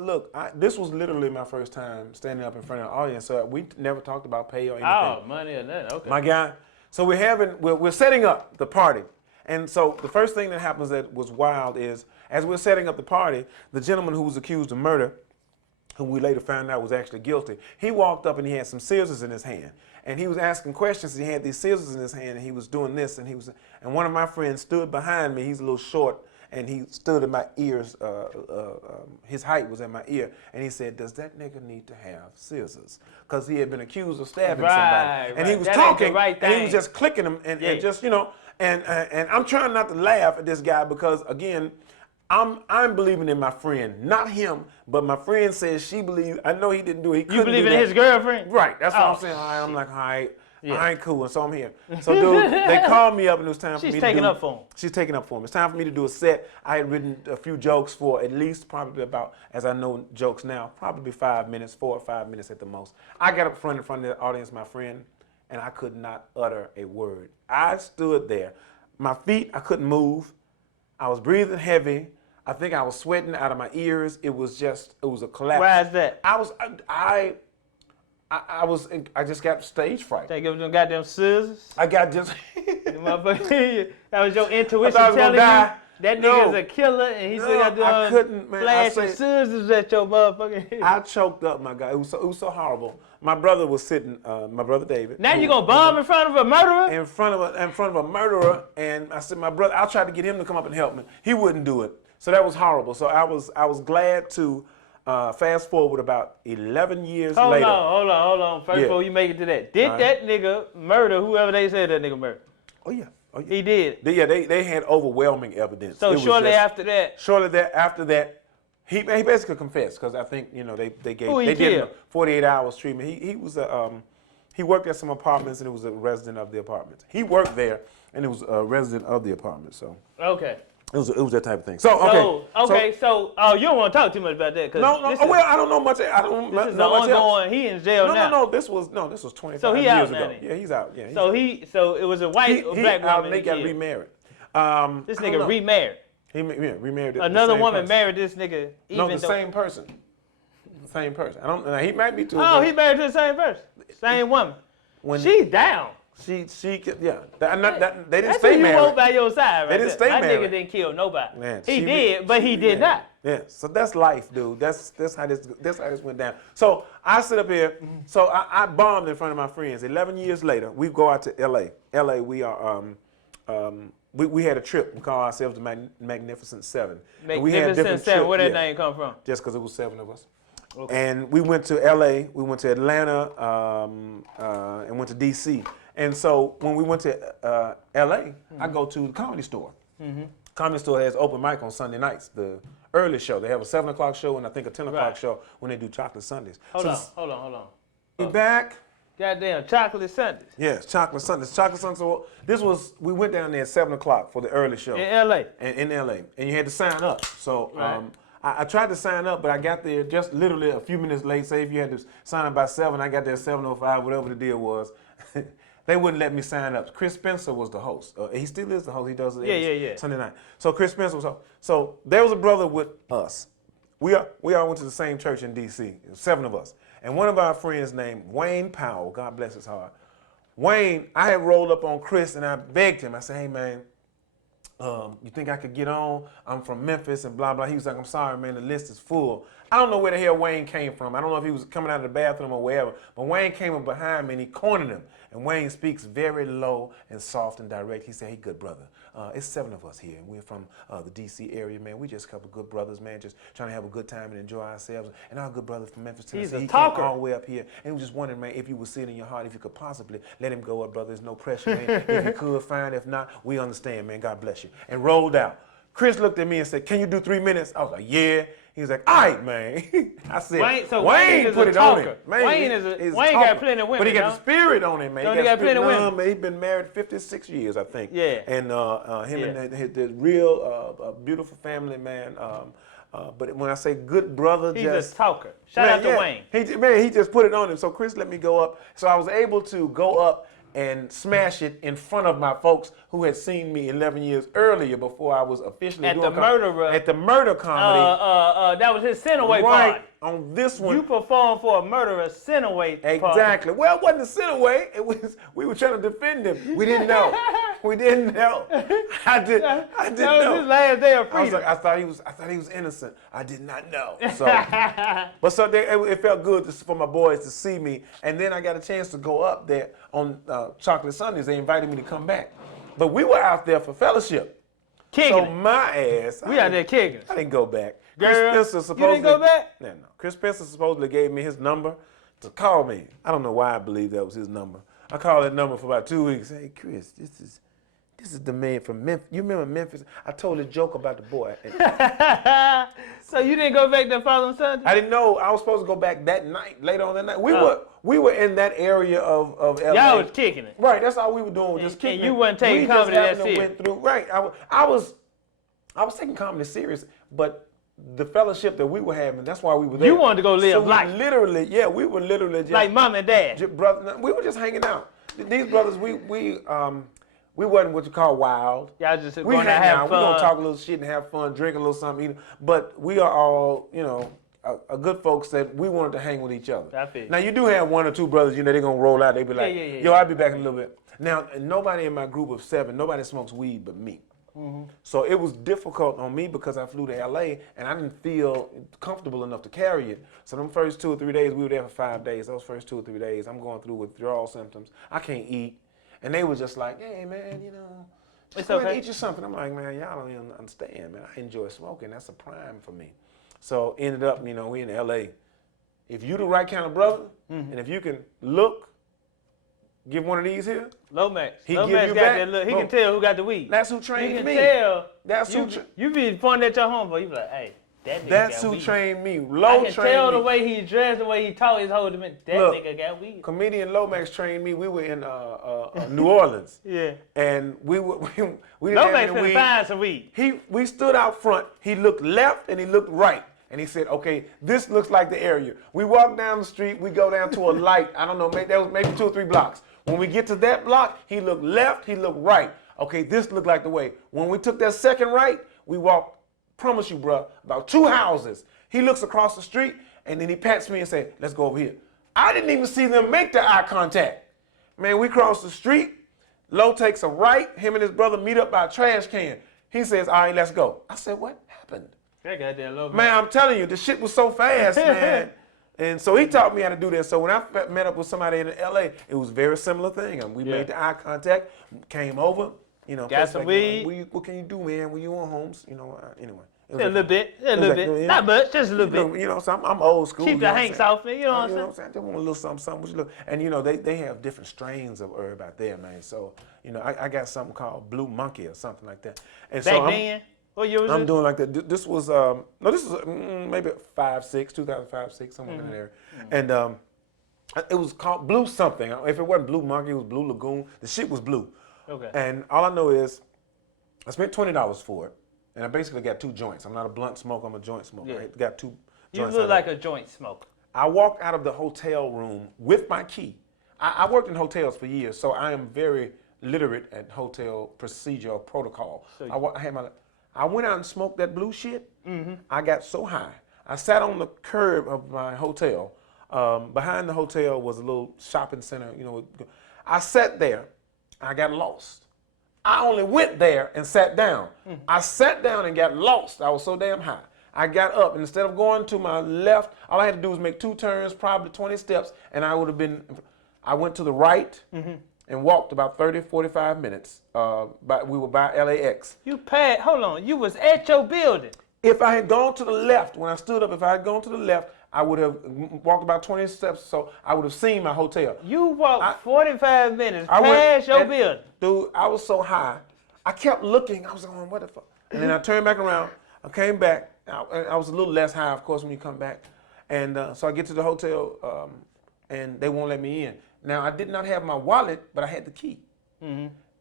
look, this was literally my first time standing up in front of an audience, so we never talked about pay or anything. Oh, money or nothing, okay. My guy. So we're setting up the party. And so the first thing that happens that was wild is, as we're setting up the party, the gentleman who was accused of murder, who we later found out was actually guilty, he walked up and he had some scissors in his hand. And he was asking questions, and he had these scissors in his hand, and he was doing this, and one of my friends stood behind me. He's a little short, and he stood in my ears, his height was in my ear, and he said, does that nigga need to have scissors? Because he had been accused of stabbing somebody. And he was talking, and he was just clicking them, and just, and I'm trying not to laugh at this guy because, again, I'm believing in my friend, not him, but my friend says she believes, I know he didn't do it, he couldn't You believe do in that. his girlfriend? Right, that's what I'm saying. I'm like, all right. I ain't cool, and so I'm here. So, dude, they called me up, and it was time for me to do... She's taking up for him. She's taking up for him. It's time for me to do a set. I had written a few jokes for at least probably about, as I know jokes now, probably 5 minutes, 4 or 5 minutes at the most. I got up in front of the audience, my friend, and I could not utter a word. I stood there. My feet, I couldn't move. I was breathing heavy. I think I was sweating out of my ears. It was a collapse. Why is that? I just got stage fright. They give them goddamn scissors. I got just. That was your intuition I was telling you die. that nigga's a killer and he's still got I couldn't, man. flashing scissors at your motherfucking head. I choked up, my guy. It was so horrible. My brother was sitting, my brother David. Now you gonna bomb in front of a murderer? In front of a murderer, and I said, my brother, I tried to get him to come up and help me. He wouldn't do it. So that was horrible. So I was glad to. Fast forward about 11 years later. Hold on. First, before you make it to that, did that nigga murder whoever they said that nigga murdered? Oh yeah. He did. They had overwhelming evidence. So shortly after that, he basically confessed because I think they gave him 48 hours treatment. He worked at some apartments and it was a resident of the apartments. He worked there and it was a resident of the apartment. So okay. It was that type of thing. So you don't want to talk too much about that. No. I don't know much. I don't know much else. He in jail now. No. This was 25 so he years out ago. now. Yeah, he's out. Yeah. So it was a white or black woman. They got remarried. This nigga remarried. He remarried. Another woman married this nigga. Same person. Same person. I don't. He might be too. Oh, he married to the same person. Same woman. She's down. They didn't stay married. You won't by your side, right? They didn't stay married. That nigga didn't kill nobody. Man, he did, but he did not. Yeah, so that's life, dude. That's how this went down. So I sit up here. So I bombed in front of my friends. 11 years later, we go out to L.A. L.A. We are we had a trip. We call ourselves the Magnificent Seven. Magnificent Seven. Where that name come from? Just because it was 7 of us. Okay. And we went to L.A. We went to Atlanta and went to D.C. And so when we went to L.A., I go to the Comedy Store. Comedy Store has open mic on Sunday nights, the early show. They have a 7 o'clock show and I think a 10 o'clock show when they do Chocolate Sundays. Hold on. We back. Goddamn Chocolate Sundays. Yes, Chocolate Sundays. Chocolate Sundays. So we went down there at 7 o'clock for the early show. In L.A.? In L.A. And you had to sign up. So I tried to sign up, but I got there just literally a few minutes late. Say if you had to sign up by 7, I got there at 7:05, whatever the deal was. They wouldn't let me sign up. Chris Spencer was the host. He still is the host. He does it every Sunday night. So Chris Spencer was host. So there was a brother with us. We all went to the same church in D.C., 7 of us. And one of our friends named Wayne Powell, God bless his heart. Wayne, I had rolled up on Chris and I begged him. I said, hey, man, you think I could get on? I'm from Memphis and blah, blah. He was like, I'm sorry, man, the list is full. I don't know where the hell Wayne came from. I don't know if he was coming out of the bathroom or wherever, but Wayne came up behind me and he cornered him. And Wayne speaks very low and soft and direct. He said, hey, good brother, it's 7 of us here, and we're from the D.C. area, man. We just a couple good brothers, man, just trying to have a good time and enjoy ourselves. And our good brother from Memphis, Tennessee, he came all the way up here. And he was just wondering, man, if you would see it in your heart, if you could possibly let him go up, brother. There's no pressure, man. If you could, fine. If not, we understand, man. God bless you. And rolled out. Chris looked at me and said, can you do 3 minutes? I was like, yeah. He was like, all right, man. I said, Wayne is put a it talker. on him. Man, Wayne got plenty of women. But he got the spirit on him, man. So he got plenty of women. Man, he's been married 56 years, I think. Yeah. And and his real beautiful family, man. But when I say good brother, he's a talker. Shout out to Wayne. He just put it on him. So Chris let me go up. So I was able to go up and smash it in front of my folks who had seen me 11 years earlier before I was officially at the murder comedy. That was his Centerway right part. On this one. You performed for a murderer Centerway part. Exactly. Well, it wasn't a Centerway. It was we were trying to defend him. We didn't know. We didn't know. I didn't know. That was his last day of freedom. I thought he was innocent. I did not know. So, it felt good for my boys to see me. And then I got a chance to go up there on Chocolate Sundays. They invited me to come back. But we were out there for fellowship. Kicking so my ass. We out there kicking. I didn't go back. Girl, Chris Spencer supposedly, you didn't go back? No. Chris Spencer supposedly gave me his number to call me. I don't know why I believe that was his number. I called that number for about 2 weeks. Hey, Chris, this is the man from Memphis. You remember Memphis? I told a joke about the boy. So you didn't go back the following Sunday? I didn't know. I was supposed to go back that night, later on that night. We were in that area of LA. Y'all was kicking it. Right, that's all we were doing, just kicking it. And you wasn't taking comedy that serious. Went through. Right, I was taking comedy serious, but the fellowship that we were having, that's why we were there. You wanted to go live life. We were literally just like mom and dad. Brother, we were just hanging out. These brothers, we wasn't what you call wild. Y'all just going to have fun. We gonna talk a little shit and have fun, drink a little something. But we are all, a good folks that we wanted to hang with each other. I feel. Now you do have 1 or 2 brothers, they're gonna roll out. They be like, yo, I'll be back in a little bit. Now nobody in my group of 7, nobody smokes weed but me. Mm-hmm. So it was difficult on me because I flew to LA and I didn't feel comfortable enough to carry it. So them first 2 or 3 days, we were there for 5 days. Those first 2 or 3 days, I'm going through withdrawal symptoms. I can't eat. And they were just like, hey, man, it's go ahead okay. and eat you something. I'm like, man, y'all don't even understand, man. I enjoy smoking. That's a prime for me. So ended up, we in LA. If you the right kind of brother, and if you can look, give one of these here. Lomax. He Lomax give you got back. that look. He can tell who got the weed. That's who trained me. You can tell. That's you be pointing at your homeboy. You be like, hey, that nigga That's got who weed. trained me. I can tell the way he dressed, the way he talked, his whole demeanor. That nigga got weed. Comedian Lomax trained me. We were in New Orleans. Yeah. And we didn't Lomax have any weed. find some weed. We stood out front. He looked left and he looked right. And he said, okay, this looks like the area. We walk down the street. We go down to a light. I don't know, that was maybe 2 or 3 blocks. When we get to that block, he looked left, he looked right. Okay, this looked like the way. When we took that second right, we walked, promise you, bro, about 2 houses. He looks across the street, and then he pats me and says, let's go over here. I didn't even see them make the eye contact. Man, we cross the street. Lo takes a right. Him and his brother meet up by a trash can. He says, all right, let's go. I said, what happened? That goddamn Lomax. Man, I'm telling you, the shit was so fast, man. And so he taught me how to do that. So when I met up with somebody in LA, it was a very similar thing. We made the eye contact, came over, got some weed. What can you do, man? When you on homes, anyway. A little bit. Not much, just a little bit. So I'm old school. Keep the Hanks off me, you know what I'm saying? I just want a little something. And they have different strains of herb out there, man. So, I got something called Blue Monkey or something like that. And Back so then? What year was I'm this? doing like that. This was maybe 2005, 6, somewhere in there. And it was called Blue something. If it wasn't Blue Monkey, it was Blue Lagoon. The shit was blue. Okay. And all I know is I spent $20 for it, and I basically got 2 joints. I'm not a blunt smoker. I'm a joint smoker. Yeah. I got 2 joints. You look like a joint smoker. I walked out of the hotel room with my key. I worked in hotels for years, so I am very literate at hotel procedure or protocol. So I went out and smoked that blue shit. Mm-hmm. I got so high. I sat on the curb of my hotel. Behind the hotel was a little shopping center. I sat there. I got lost. I only went there and sat down. I sat down and got lost. I was so damn high. I got up, and instead of going to my left, all I had to do was make 2 turns, probably 20 steps, and I went to the right and walked about 30, 45 minutes. We were by LAX. Hold on, you was at your building. If I had gone to the left, when I stood up, if I had gone to the left, I would have walked about 20 steps, so I would have seen my hotel. You walked 45 minutes past your building. Dude, I was so high. I kept looking. I was going, what the fuck? And then I turned back around. I came back. I was a little less high, of course, when you come back. And so I get to the hotel, and they won't let me in. Now, I did not have my wallet, but I had the key.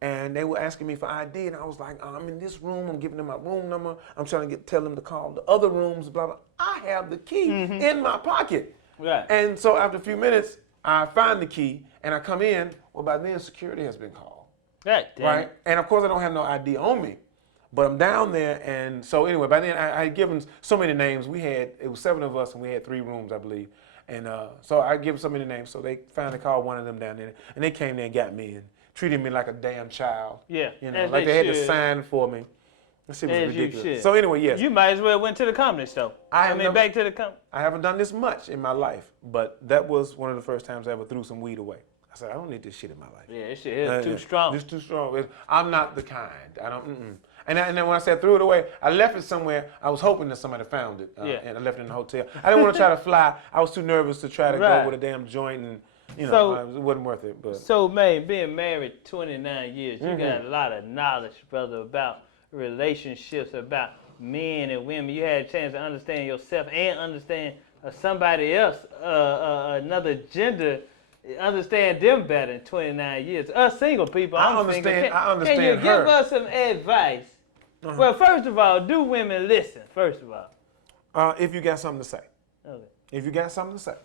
And they were asking me for ID, and I was like, I'm in this room. I'm giving them my room number. I'm trying to tell them to call the other rooms, blah, blah. I have the key in my pocket. Right. And so after a few minutes, I find the key, and I come in. Well, by then, security has been called. Right. And, of course, I don't have no ID on me. But I'm down there, and so anyway, by then I had given so many names. It was 7 of us, and we had 3 rooms, I believe. And so I give them so many names. So they finally called one of them down there, and they came there and got me and treated me like a damn child. Yeah, like they had to sign for me. That shit was ridiculous. So anyway, yes. You might as well went to the comedy store. Back to the comedy. I haven't done this much in my life, but that was one of the first times I ever threw some weed away. I said, I don't need this shit in my life. Yeah, this shit is too strong. It's too strong. I'm not the kind. I don't. And then when I said threw it away, I left it somewhere. I was hoping that somebody found it, and I left it in the hotel. I didn't want to try to fly. I was too nervous to try to go with a damn joint, and it wasn't worth it. But so, man, being married 29 years, you got a lot of knowledge, brother, about relationships, about men and women. You had a chance to understand yourself and understand somebody else, another gender. Understand them better in 29 years. Us single people, I understand Can you give us some advice? Well, first of all, do women listen? First of all, if you got something to say. Okay. If you got something to say.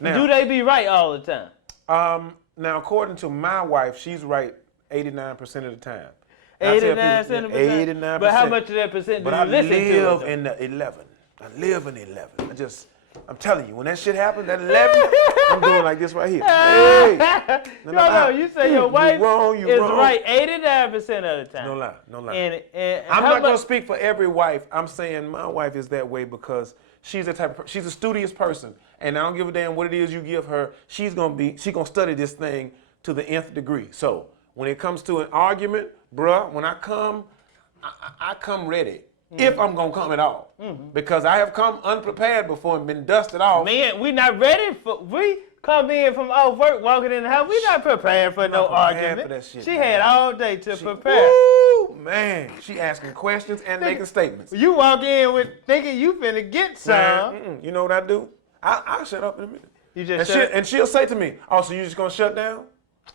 Now, do they be right all the time? Now, according to my wife, she's right 89% of the time. 89% of the time. 89%. But how much of that percent do you listen to? I live in the 11. I live in the 11. I'm telling you, when that shit happens, that 11, I'm doing like this right here. Hey. No, you say your wife is wrong. Right 89% of the time. No lie. And I'm not going to speak for every wife. I'm saying my wife is that way because she's she's a studious person. And I don't give a damn what it is you give her. She's going to study this thing to the nth degree. So when it comes to an argument, bruh, when I come, I come ready. If I'm going to come at all. Because I have come unprepared before and been dusted off. Man, we not ready we come in from off work, walking in the house. We not prepared for no argument. For that shit, she man. had all day to prepare. Woo, man. She asking questions and making statements. You walk in with thinking you finna get some. You know what I do? I'll shut up in a minute. You just and she'll say to me, oh, so you just going to shut down?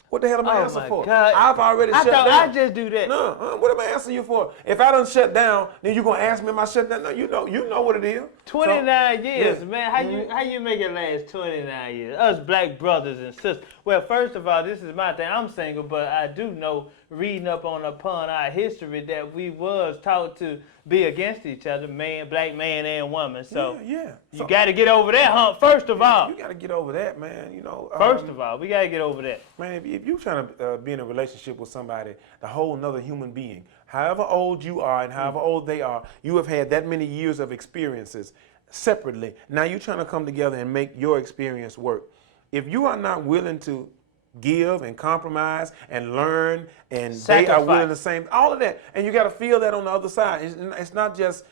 What the hell am I answering for? God. I've already shut down. I just do that. No, what am I answering you for? If I done shut down, then you gonna ask me am I shut down? No, you know what it is. 29 years, man. How you make it last 29 years? Us black brothers and sisters. Well, first of all, this is my thing. I'm single, but I do know, reading upon our history, that we was taught to be against each other, black man and woman. So you got to get over that hump first of all. You got to get over that, man. First of all, we got to get over that. Man, if you're trying to be in a relationship with somebody, the whole another human being, however old you are and however old they are, you have had that many years of experiences separately. Now you're trying to come together and make your experience work. If you are not willing to give and compromise and learn, and sacrifice. They are willing the same, all of that, and you got to feel that on the other side. It's not just,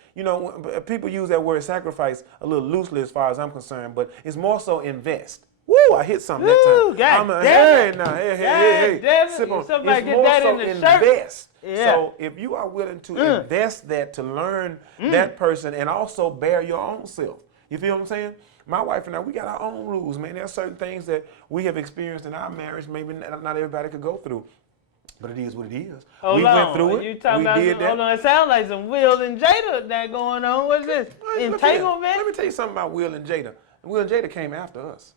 people use that word sacrifice a little loosely as far as I'm concerned, but it's more so invest. Woo, I hit something that time. Hey, sip on. Somebody it's get more that so in the invest. shirt. Yeah. So if you are willing to invest that to learn that person and also bear your own self, you feel what I'm saying? My wife and I, we got our own rules, man. There are certain things that we have experienced in our marriage, maybe not everybody could go through. But it is what it is. We went through it. You talking about hold on, it sounds like some Will and Jada that going on. What's this? Entanglement? Let me tell you something about Will and Jada. Will and Jada came after us.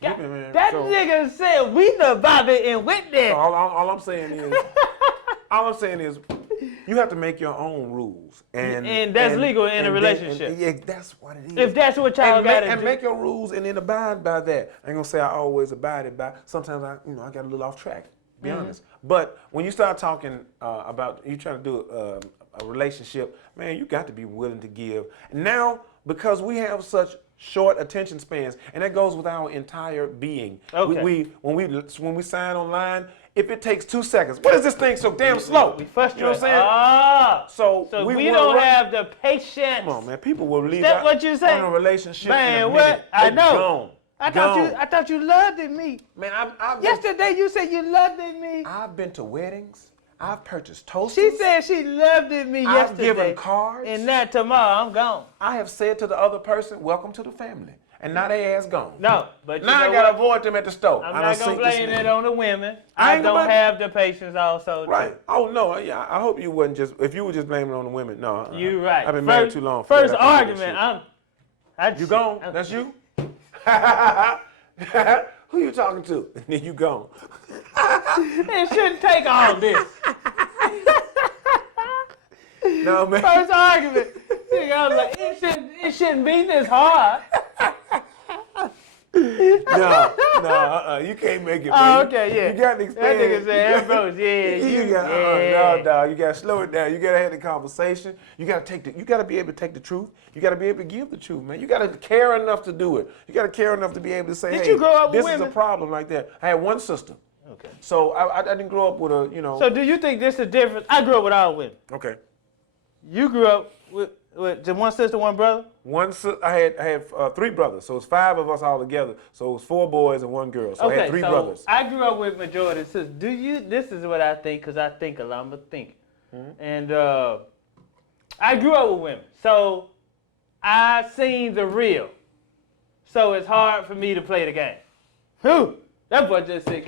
That nigga said we the Bobby and Whitney. All I'm saying is, you have to make your own rules, and that's legal in a relationship. Yeah, that's what it is. If that's what y'all got to do. And make your rules and then abide by that. I ain't gonna say I always abided by. Sometimes I got a little off track. Be honest. But when you start talking about you trying to do a relationship, man, you got to be willing to give. Now, because we have such short attention spans, and that goes with our entire being. Okay. When we sign online, if it takes 2 seconds, what is this thing so damn slow? We frustrated. You know what I'm saying? So we don't have the patience. Come on, man. People will leave That what you say? on a relationship. Man, in a what? minute. I They know. gone. I thought you loved me. Man, I've Yesterday you said you loved me. I've been to weddings. I've purchased toasters. She said she loved me yesterday. I've given cards. And now tomorrow I'm gone. I have said to the other person, "Welcome to the family," and now they ass gone. No, but now I gotta avoid them at the store. I'm not gonna blame it on the women. I I ain't don't gonna- have the patience also. Right. Oh no. Yeah. I hope you wasn't just. If you were just blaming it on the women, no. You right. I've been married too long. First that. I can't do argument. that shit. You gone? That's you. Who you talking to? And then you gone. It shouldn't take all this. No man. First argument. Nigga, I was like, it shouldn't be this hard. No, you can't make it. Oh, Man. okay, yeah. You got to That expand. nigga said, Ambrose, No, dog. You got to slow it down. You got to have the conversation. You got to be able to take the truth. You got to be able to give the truth, man. You got to care enough to do it. You got to care enough to be able to say, Did hey, you grow up with this is women? a problem like that. I had one sister. Okay. So I didn't grow up with a. So do you think this is different? I grew up with all women. Okay. You grew up with just one sister, one brother? I had 3 brothers, so it's 5 of us all together. So it was 4 boys and 1 girl. So I had 3 brothers. I grew up with majority sisters. This is what I think, because I think a lot. I'm a thinker. Mm-hmm. And I grew up with women. So I seen the real. So it's hard for me to play the game. Whew, that boy just said,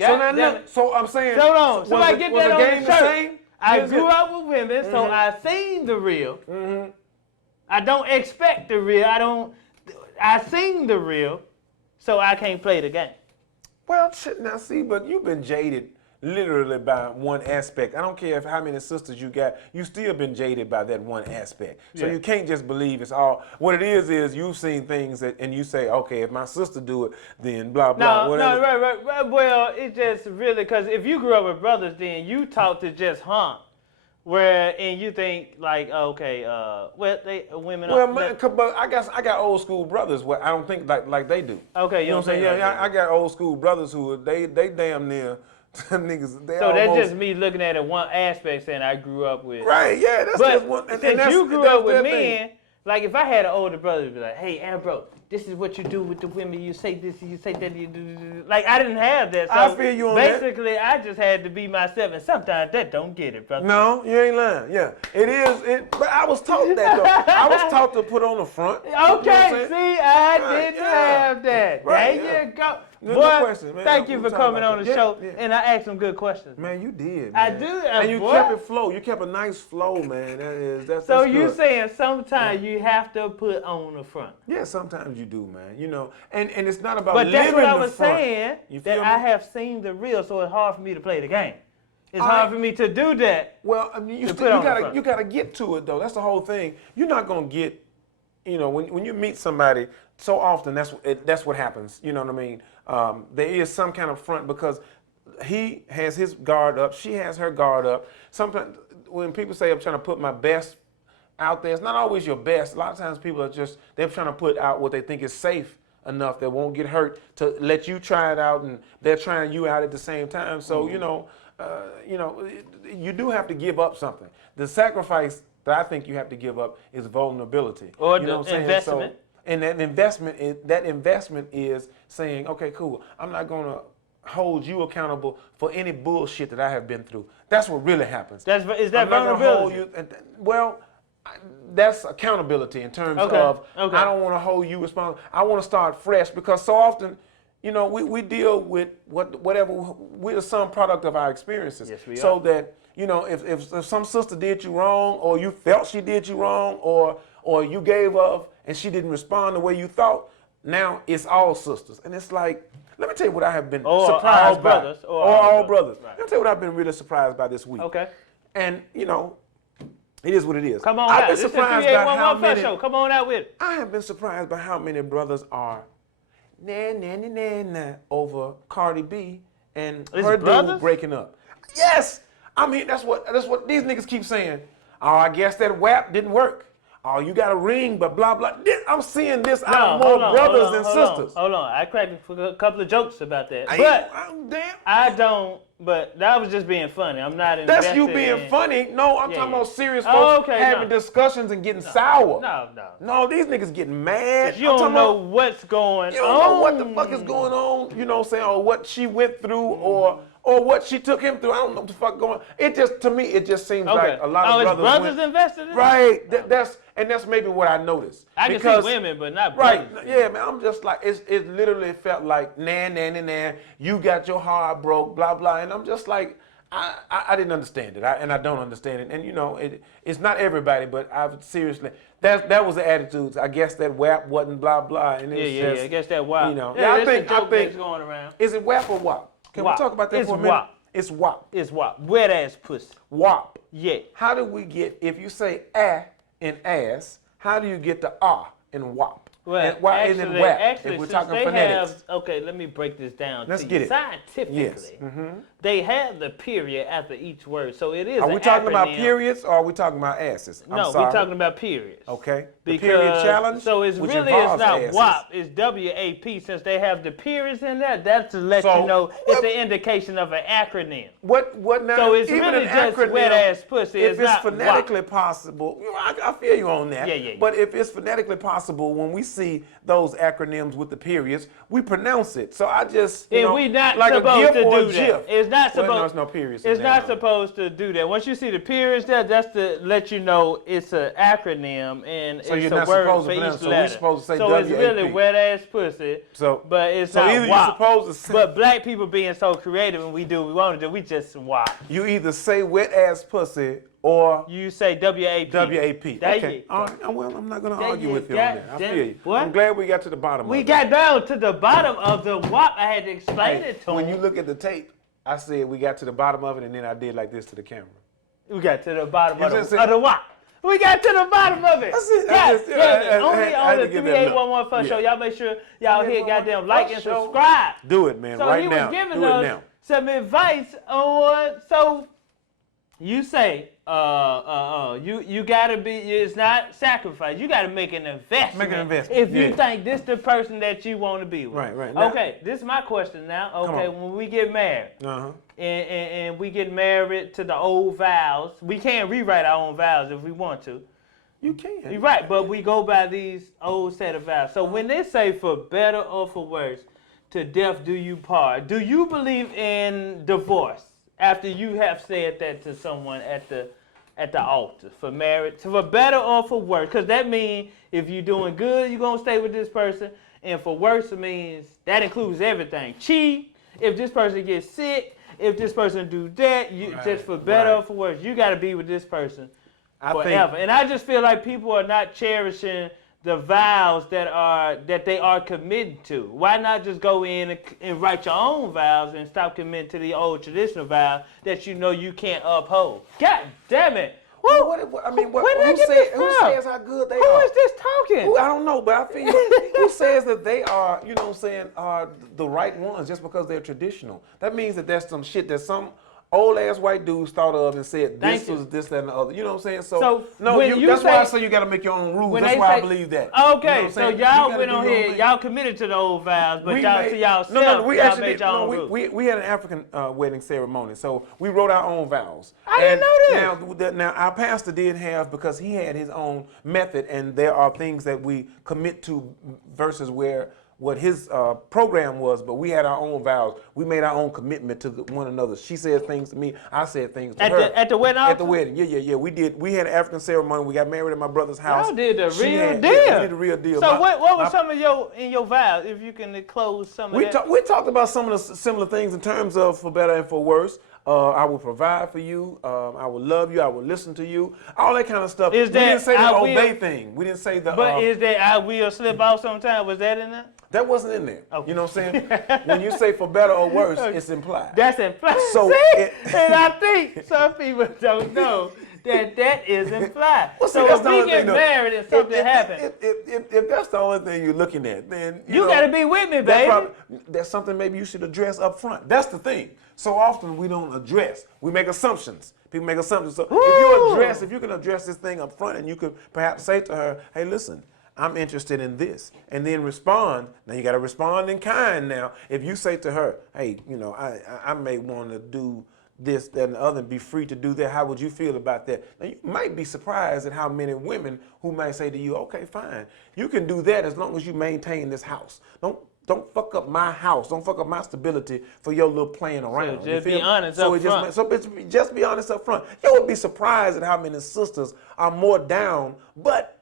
So I'm saying. Hold on. Somebody get that on the game shirt. the same? I grew up with women, so I seen the real. Mm-hmm. I don't expect the real. I seen the real, so I can't play the game. Well, shit, now see, but you've been jaded literally by one aspect. I don't care how many sisters you got, you still been jaded by that one aspect. So Yeah. you can't just believe it's all. What it is you've seen things and you say, okay, if my sister do it, then blah, blah, whatever. No, right. Well, it's just really, because if you grew up with brothers, then you taught to just hunt. And you think like, okay, women are. Well, but I guess I got old school brothers where I don't think like they do. Okay, you know what I'm saying? like Yeah, I got old school brothers who they damn near niggas. They so almost, that's just me looking at it one aspect, saying I grew up with. Right, yeah, that's But just one. since you grew up with men, like if I had an older brother, it'd be like, hey, Ambrose, this is what you do with the women. You say this, you say that. You do. Like I didn't have that. So I feel you on that. basically, I just had to be myself, and sometimes that don't get it, brother. No, you ain't lying. Yeah, it is. But I was taught that though. I was taught to put on the front. Okay, You know what I'm saying? see, I Right, didn't yeah. have that. Right, There yeah. you go. No Boy, question, man. thank We you were for talking coming about on the that. show, Yeah. and I asked some good questions. Man, you did. I Man. do, And you boy. kept it flow. You kept a nice flow, man. That's So that's you good. saying sometimes you have to put on the front. Yeah, sometimes you do, man. You know, and it's not about But that's living what I the was front. saying, You that feel I me? have seen the real, so it's hard for me to play the game. It's All hard right. for me to do that. Well, I mean, To put on the front. you gotta get to it though. That's the whole thing. You're not gonna get, you know, when you meet somebody so often, that's what happens. You know what I mean? There is some kind of front because he has his guard up, she has her guard up. Sometimes when people say I'm trying to put my best out there, it's not always your best. A lot of times people are they're trying to put out what they think is safe enough that won't get hurt to let you try it out, and they're trying you out at the same time. So you know, you do have to give up something. The sacrifice that I think you have to give up is vulnerability. Or you know the what I'm saying? investment. And that investment is saying, okay, cool, I'm not gonna hold you accountable for any bullshit that I have been through. That's what really happens. Is that I'm not gonna hold vulnerability? well, that's accountability in terms of I don't want to hold you responsible. I want to start fresh because so often, you know, we deal with whatever we're the sum product of our experiences. Yes, we so are. that you know, if some sister did you wrong, or you felt she did you wrong, or you gave up and she didn't respond the way you thought, now it's all sisters, and it's like. Let me tell you what I have been surprised by. Brothers, or all brothers. Right. Let me tell you what I've been really surprised by this week. Okay. And, you know, It is what it is. Come on I've out. been This is the surprised by how 3811 many. show. Come on out with it. I have been surprised by how many brothers are nah over Cardi B and her dude breaking up. Yes, I mean that's what these niggas keep saying. Oh, I guess that WAP didn't work. Oh, you got a ring, but blah blah. I'm seeing this out of more brothers and sisters. Hold on, I cracked a couple of jokes about that, Damn. I don't. But that was just being funny. I'm not invested. That's you being funny. No, I'm talking about serious folks having discussions and getting sour. No, these niggas getting mad. You don't know what's going on. You don't know what the fuck is going on. You know what I'm saying? Or what she went through, or what she took him through. I don't know what the fuck going on. It just, to me, it just seems like a lot of brothers invested in it? Right. That's maybe what I noticed. I can see women, but not brothers. Right. Yeah, man. I'm just like, it literally felt like, nah. You got your heart broke, blah, blah. And I'm just like, I didn't understand it. And I don't understand it. And, you know, it's not everybody, but seriously, that was the attitude. I guess that WAP wasn't blah, blah. And I guess that WAP. You know, I think going around. Is it WAP or WAP? Can we talk about that for a minute? WAP. It's WAP. It's WAP. Wet ass pussy. WAP. Yeah. How do we get, if you say in ass, how do you get the in WAP? Well, and why isn't WAP? Actually, if we're since talking they phonetics. let me break this down. Let's get it. Scientifically, they have the period after each word, so it is. Are we talking about periods or are we talking about asses? No, we're talking about periods. Okay. The period challenge. So it's not asses. WAP, it's WAP. Since they have the periods in there, that's to let you know it's an indication of an acronym. What now? So it's even really an just acronym, wet ass pussy. If it's phonetically WAP. possible, you know, I feel you on that. Yeah. But if it's phonetically possible, when we see those acronyms with the periods, we pronounce it. So I just, we not like supposed to do that. GIF. It's not supposed. Well, no, it's no periods. It's not supposed to do that. Once you see the periods there, that's to let you know it's an acronym and so it's you're a not word supposed for to pronounce. each So letter. we're supposed to say so WAP. it's really wet ass pussy. So, but it's so not either WAP. you're supposed to say. But black people being so creative and we do what we want to do, we just WAP. You either say wet ass pussy or you say WAP. WAP. There Okay. All right. Well, I'm not going to argue with you got on that. I feel you. What? I'm glad we got to the bottom of it. We got down to the bottom of the WAP. I had to explain it to When him. you look at the tape, I said we got to the bottom of it, and then I did like this to the camera. We got to the bottom You of just the said- WAP. We got to the bottom of it. That's it. Only I had on to the give that 3811 First Show. Y'all make sure y'all hit goddamn like and Show. subscribe. Do it, man. So right he now. was giving Do it us now. some advice on. So you say, you gotta be. It's not sacrifice. You gotta make an investment. Make an investment. If you think this the person that you want to be with. Right. Now, Okay, this is my question now. Okay, when we get married. And we get married to the old vows. We can't rewrite our own vows if we want to. You can. You're right, but we go by these old set of vows. So when they say for better or for worse, to death do you part, do you believe in divorce after you have said that to someone at the altar for marriage, for better or for worse? Because that means if you're doing good, you're going to stay with this person. And for worse, it means that includes everything. Cheat, if this person gets sick, if this person do that, just for better or for worse, you got to be with this person forever. And I just feel like people are not cherishing the vows that they are committed to. Why not just go in and write your own vows and stop committing to the old traditional vow that you know you can't uphold? God damn it! Who says how good they are? Who is this talking? I don't know, but I feel who says that they are, you know what I'm saying, are the right ones just because they're traditional? That means that there's some shit that some old ass white dudes thought of and said this was this, that, and the other. You know what I'm saying? So that's why I say you got to make your own rules. That's why I believe that. Okay, you know so y'all went on here, y'all committed to the old vows, but y'all made your own rules. We had an African wedding ceremony, so we wrote our own vows. I didn't know this. Now our pastor did have, because he had his own method, and there are things that we commit to versus what his program was, but we had our own vows. We made our own commitment to one another. She said things to me. I said things to her. At the wedding? At the wedding, yeah. We did. We had an African ceremony. We got married at my brother's house. Y'all did the real deal. Yeah, we did the real deal. So what was some of your vows, if you can close some of that? We talked about some of the similar things in terms of for better and for worse. I will provide for you. I will love you. I will listen to you. All that kind of stuff. We didn't say the obey thing. We didn't say the. But is that I will slip out sometime? Was that in there? That wasn't in there. Okay. You know what I'm saying? When you say for better or worse, it's implied. That's implied. So and I think some people don't know that isn't fly. Well, see, So that's if the we only get thing, though. married and something happens, If that's the only thing you're looking at, then you know, got to be with me, baby. that's something maybe you should address up front. That's the thing. So often we don't address. We make assumptions. People make assumptions. So if you can address this thing up front, and you could perhaps say to her, "Hey, listen, I'm interested in this," and then respond. Now you got to respond in kind. Now, if you say to her, "Hey, I may want to do this, that, and the other, and be free to do that. How would you feel about that?" Now, you might be surprised at how many women who might say to you, "Okay, fine, you can do that as long as you maintain this house. Don't fuck up my house. Don't fuck up my stability for your little playing around." So just be honest up front. Just be honest up front. You would be surprised at how many sisters are more down, but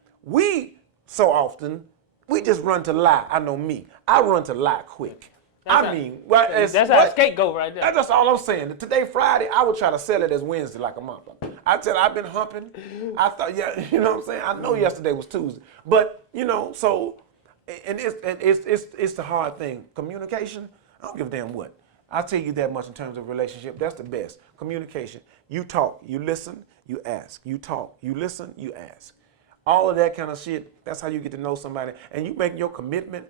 so often we just run to lie. I know me. I run to lie quick. That's our scapegoat right there. That's all I'm saying. Today, Friday, I would try to sell it as Wednesday like a motherfucker. I've been humping. I thought, you know what I'm saying? I know yesterday was Tuesday. But, so, and it's the hard thing. Communication, I don't give a damn what. I'll tell you that much in terms of relationship. That's the best. Communication. You talk, you listen, you ask. You talk, you listen, you ask. All of that kind of shit, that's how you get to know somebody. And you make your commitment.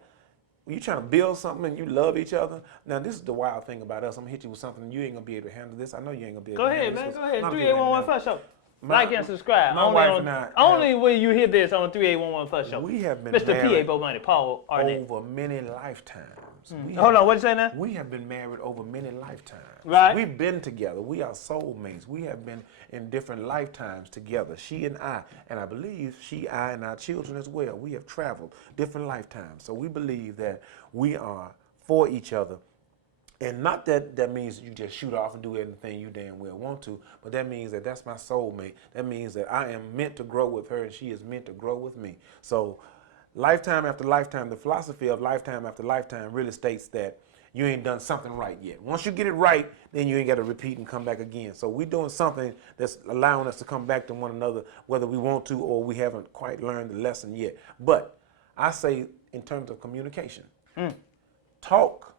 You trying to build something and you love each other. Now, this is the wild thing about us. I'm going to hit you with something. You ain't going to be able to handle this. I know you ain't going to be able to handle this. Go ahead, man. Go ahead. 3811 First Show. Like and subscribe. My wife and I. Only when you hear this on 3811 First Show. We have been Mr. married P.A. Bo Money, Paul Arnett. over many lifetimes. Hold on, what you say now? We have been married over many lifetimes. Right. We've been together. We are soulmates. We have been in different lifetimes together, she and I. And I believe I, and our children as well. We have traveled different lifetimes. So we believe that we are for each other. And not that means you just shoot off and do anything you damn well want to, but that means that that's my soulmate. That means that I am meant to grow with her and she is meant to grow with me. So lifetime after lifetime, the philosophy of lifetime after lifetime really states that you ain't done something right yet. Once you get it right, then you ain't got to repeat and come back again. So we're doing something that's allowing us to come back to one another, whether we want to or we haven't quite learned the lesson yet. But I say in terms of communication, talk,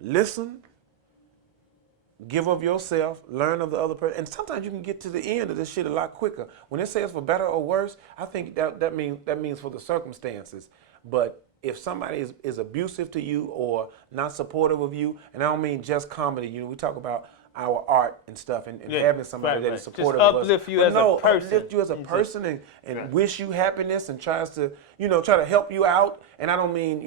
listen, give of yourself, learn of the other person. And sometimes you can get to the end of this shit a lot quicker. When it says for better or worse, I think that means for the circumstances. But if somebody is abusive to you or not supportive of you, and I don't mean just comedy, we talk about our art and stuff and having somebody that is supportive just of us. uplift you as a person. Uplift you as a person and wish you happiness and tries to, try to help you out. And I don't mean,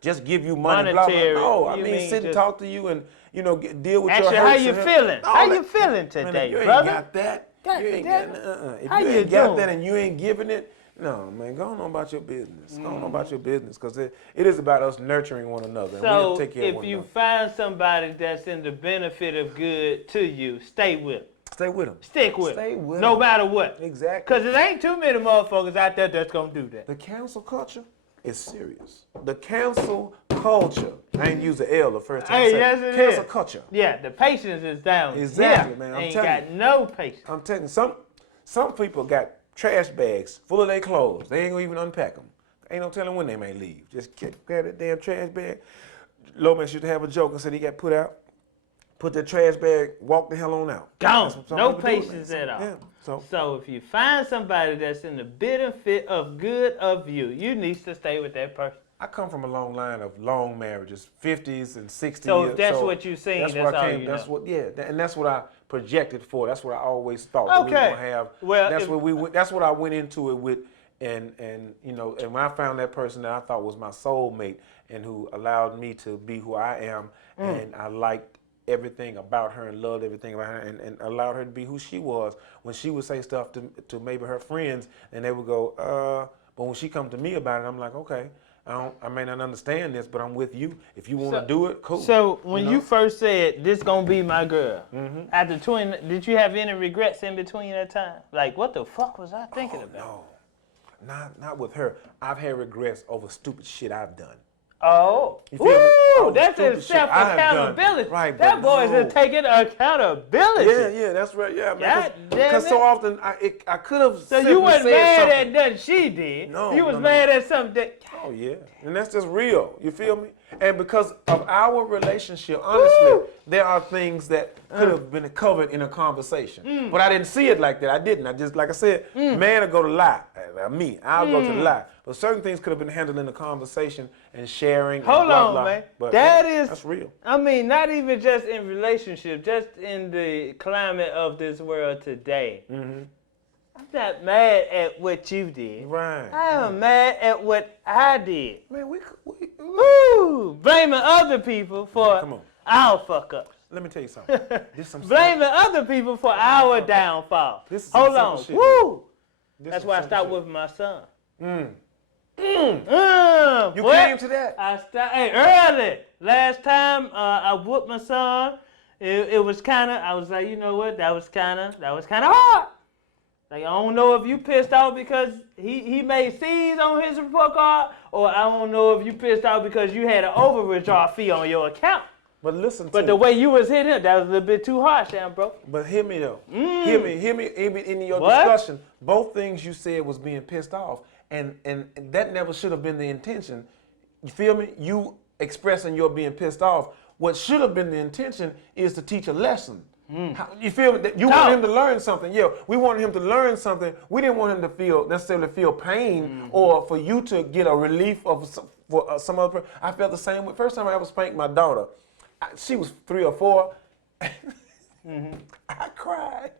just give you money, monetary. Blah, blah. No, I mean sit and talk to you and, deal with actually, your hurts. how you feeling? How you feeling today, you brother? ain't got that. God you ain't damn got it. If How you you ain't got doing? that and you ain't giving it, no, man, go on about your business. Go on about your business, because it is about us nurturing one another. And we have So to take care of if one you another. find somebody that's in the benefit of good to you, stay with them. Stay with them. Stick with Stay them. with No 'em. matter what. Exactly. Because it ain't too many motherfuckers out there that's going to do that. The cancel culture is serious. The cancel culture. I ain't used the L the first time. Hey, yes, it cancel is. culture. Yeah, the patience is down. Exactly, man. I'm ain't telling got no patience. I'm telling you, some people got trash bags full of their clothes. They ain't gonna even unpack them. Ain't no telling when they may leave. Just grab that damn trash bag. Lomax used to have a joke and said he got put out, put that trash bag, walk the hell on out. Gone. No people do, patience man. at all. Yeah. So if you find somebody that's in the benefit of good of you, you need to stay with that person. I come from a long line of long marriages, 50s and 60s. So if that's what you seen, that's what I all came, you that's know. what, yeah, and that's what I projected for. That's what I always thought that we were Okay. gonna have. Well, That's what I went into it with, and when I found that person that I thought was my soulmate and who allowed me to be who I am, and I liked everything about her and loved everything about her and allowed her to be who she was. When she would say stuff to maybe her friends, and they would go, but when she come to me about it, I'm like, okay. I may not understand this, but I'm with you. If you want to do it, cool. So when you first said this gonna be my girl, after did you have any regrets in between that time? Like, what the fuck was I thinking about? No, not with her. I've had regrets over stupid shit I've done. Oh, You feel me? ooh, that's in self-accountability. Right, that but boy's no. just taking accountability. Yeah, that's right. Yeah, God damn because it. so often I could have. So you wasn't mad at nothing she did. No, You was no. mad at something that. Oh yeah, and that's just real. You feel me? And because of our relationship, honestly, there are things that could have been covered in a conversation. But I didn't see it like that. I didn't. I just, like I said, man will go to lie. I'll go to the lie. But certain things could have been handled in a conversation and sharing. Hold blah, on, blah. man. But That's real. I mean, not even just in relationship, just in the climate of this world today. Mm-hmm. I'm not mad at what you did. Right. I am mad at what I did. Man, Woo! Blaming other people for our fuck ups. Let me tell you something. Blaming other people for our downfall. Hold on. Shit, woo! That's why I stopped whipping my son. You Boy, came to that? Early. Last time I whooped my son, it was kind of, I was like, you know what? That was kind of hard. Like, I don't know if you pissed off because he made C's on his report card, or I don't know if you pissed off because you had an overdraft fee on your account. But listen to But the way you was hitting him, that was a little bit too harsh, bro. But hear me though. Hear me. In your discussion, both things you said was being pissed off, and that never should have been the intention. You feel me? You expressing your being pissed off. What should have been the intention is to teach a lesson. You feel me? You want him to learn something. Yeah, we wanted him to learn something. We didn't want him to necessarily feel pain or for you to get a relief of some other person. I felt the same way. First time I ever spanked my daughter, she was 3 or 4. I cried.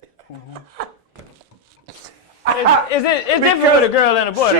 It's different with a girl and a boy.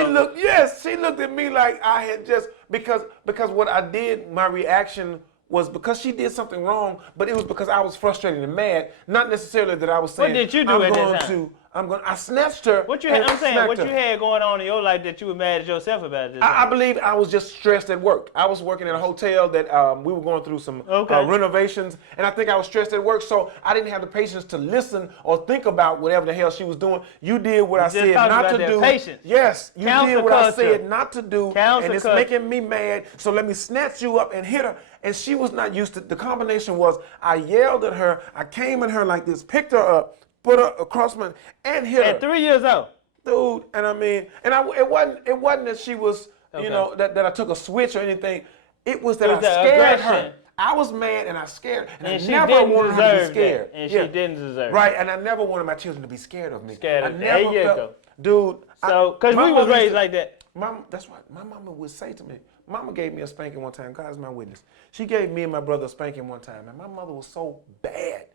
She looked at me like I had just because what I did, my reaction was because she did something wrong, but it was because I was frustrated and mad, not necessarily that I was saying. What did you do at that time? I snatched her. What you had going on in your life that you were mad at yourself about this? I believe I was just stressed at work. I was working at a hotel that we were going through some renovations, and I think I was stressed at work, so I didn't have the patience to listen or think about whatever the hell she was doing. You did what I said not to do. Patience. Yes, you did what I said not to do, and it's making me mad, so let me snatch you up and hit her. And she was not used to. The combination was I yelled at her, I came at her like this, picked her up, put her across my and hit her. At 3 years old, dude. And I mean, it wasn't that she was, that I took a switch or anything. It was that I scared her. I was mad and I scared her, and I never wanted her to be scared. And she didn't deserve it. Right, and I never wanted my children to be scared of me. There you go, dude. So, because we was raised like that. That's what my mama would say to me. Mama gave me a spanking one time. God is my witness. She gave me and my brother a spanking one time, and my mother was so bad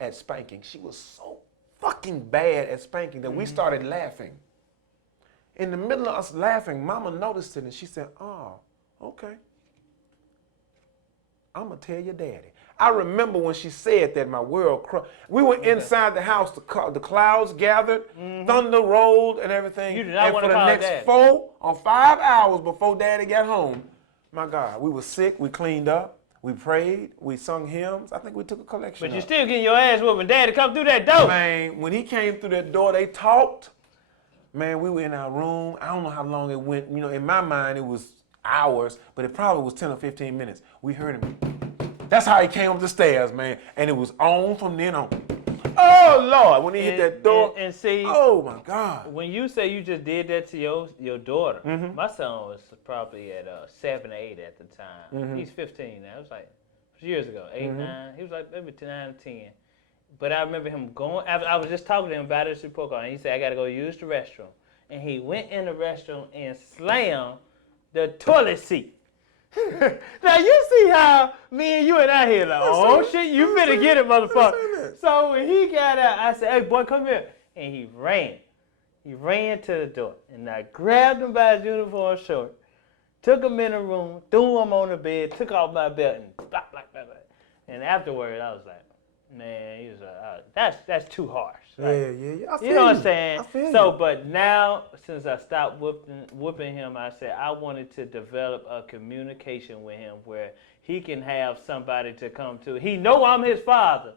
at spanking. She was so fucking bad at spanking that we started laughing. In the middle of us laughing, Mama noticed it, and she said, "Oh, okay. I'm going to tell your daddy." I remember when she said that, my world crushed. We were inside the house, the clouds gathered, thunder rolled and everything. You did not want to call and for the next 4 or 5 hours before Daddy got home, my God, we were sick, we cleaned up, we prayed, we sung hymns. I think we took a collection. But you still getting your ass whooped when Daddy come through that door. Man, when he came through that door, they talked. Man, we were in our room. I don't know how long it went. You know, in my mind, it was hours, but it probably was 10 or 15 minutes. We heard him. That's how he came up the stairs, man. And it was on from then on. Oh, Lord, when he hit that door. And see, oh, my God. When you say you just did that to your daughter, my son was probably at 7 or 8 at the time. He's 15 now. It was like years ago, 8, 9. He was like maybe 9 or 10. But I remember him going, I was just talking to him about his report card, and he said, I got to go use the restroom. And he went in the restroom and slammed the toilet seat. Now you see how me and you and I here like, oh shit, you finna get it, motherfucker. So when he got out, I said, hey boy, come here. And he ran. He ran to the door. And I grabbed him by his uniform short, took him in the room, threw him on the bed, took off my belt, and blah, blah, blah, blah. And afterwards, I was like, man, he was like, that's too harsh. Like, yeah. You know what I'm saying? So, but now, since I stopped whooping him, I said I wanted to develop a communication with him where he can have somebody to come to. He know I'm his father.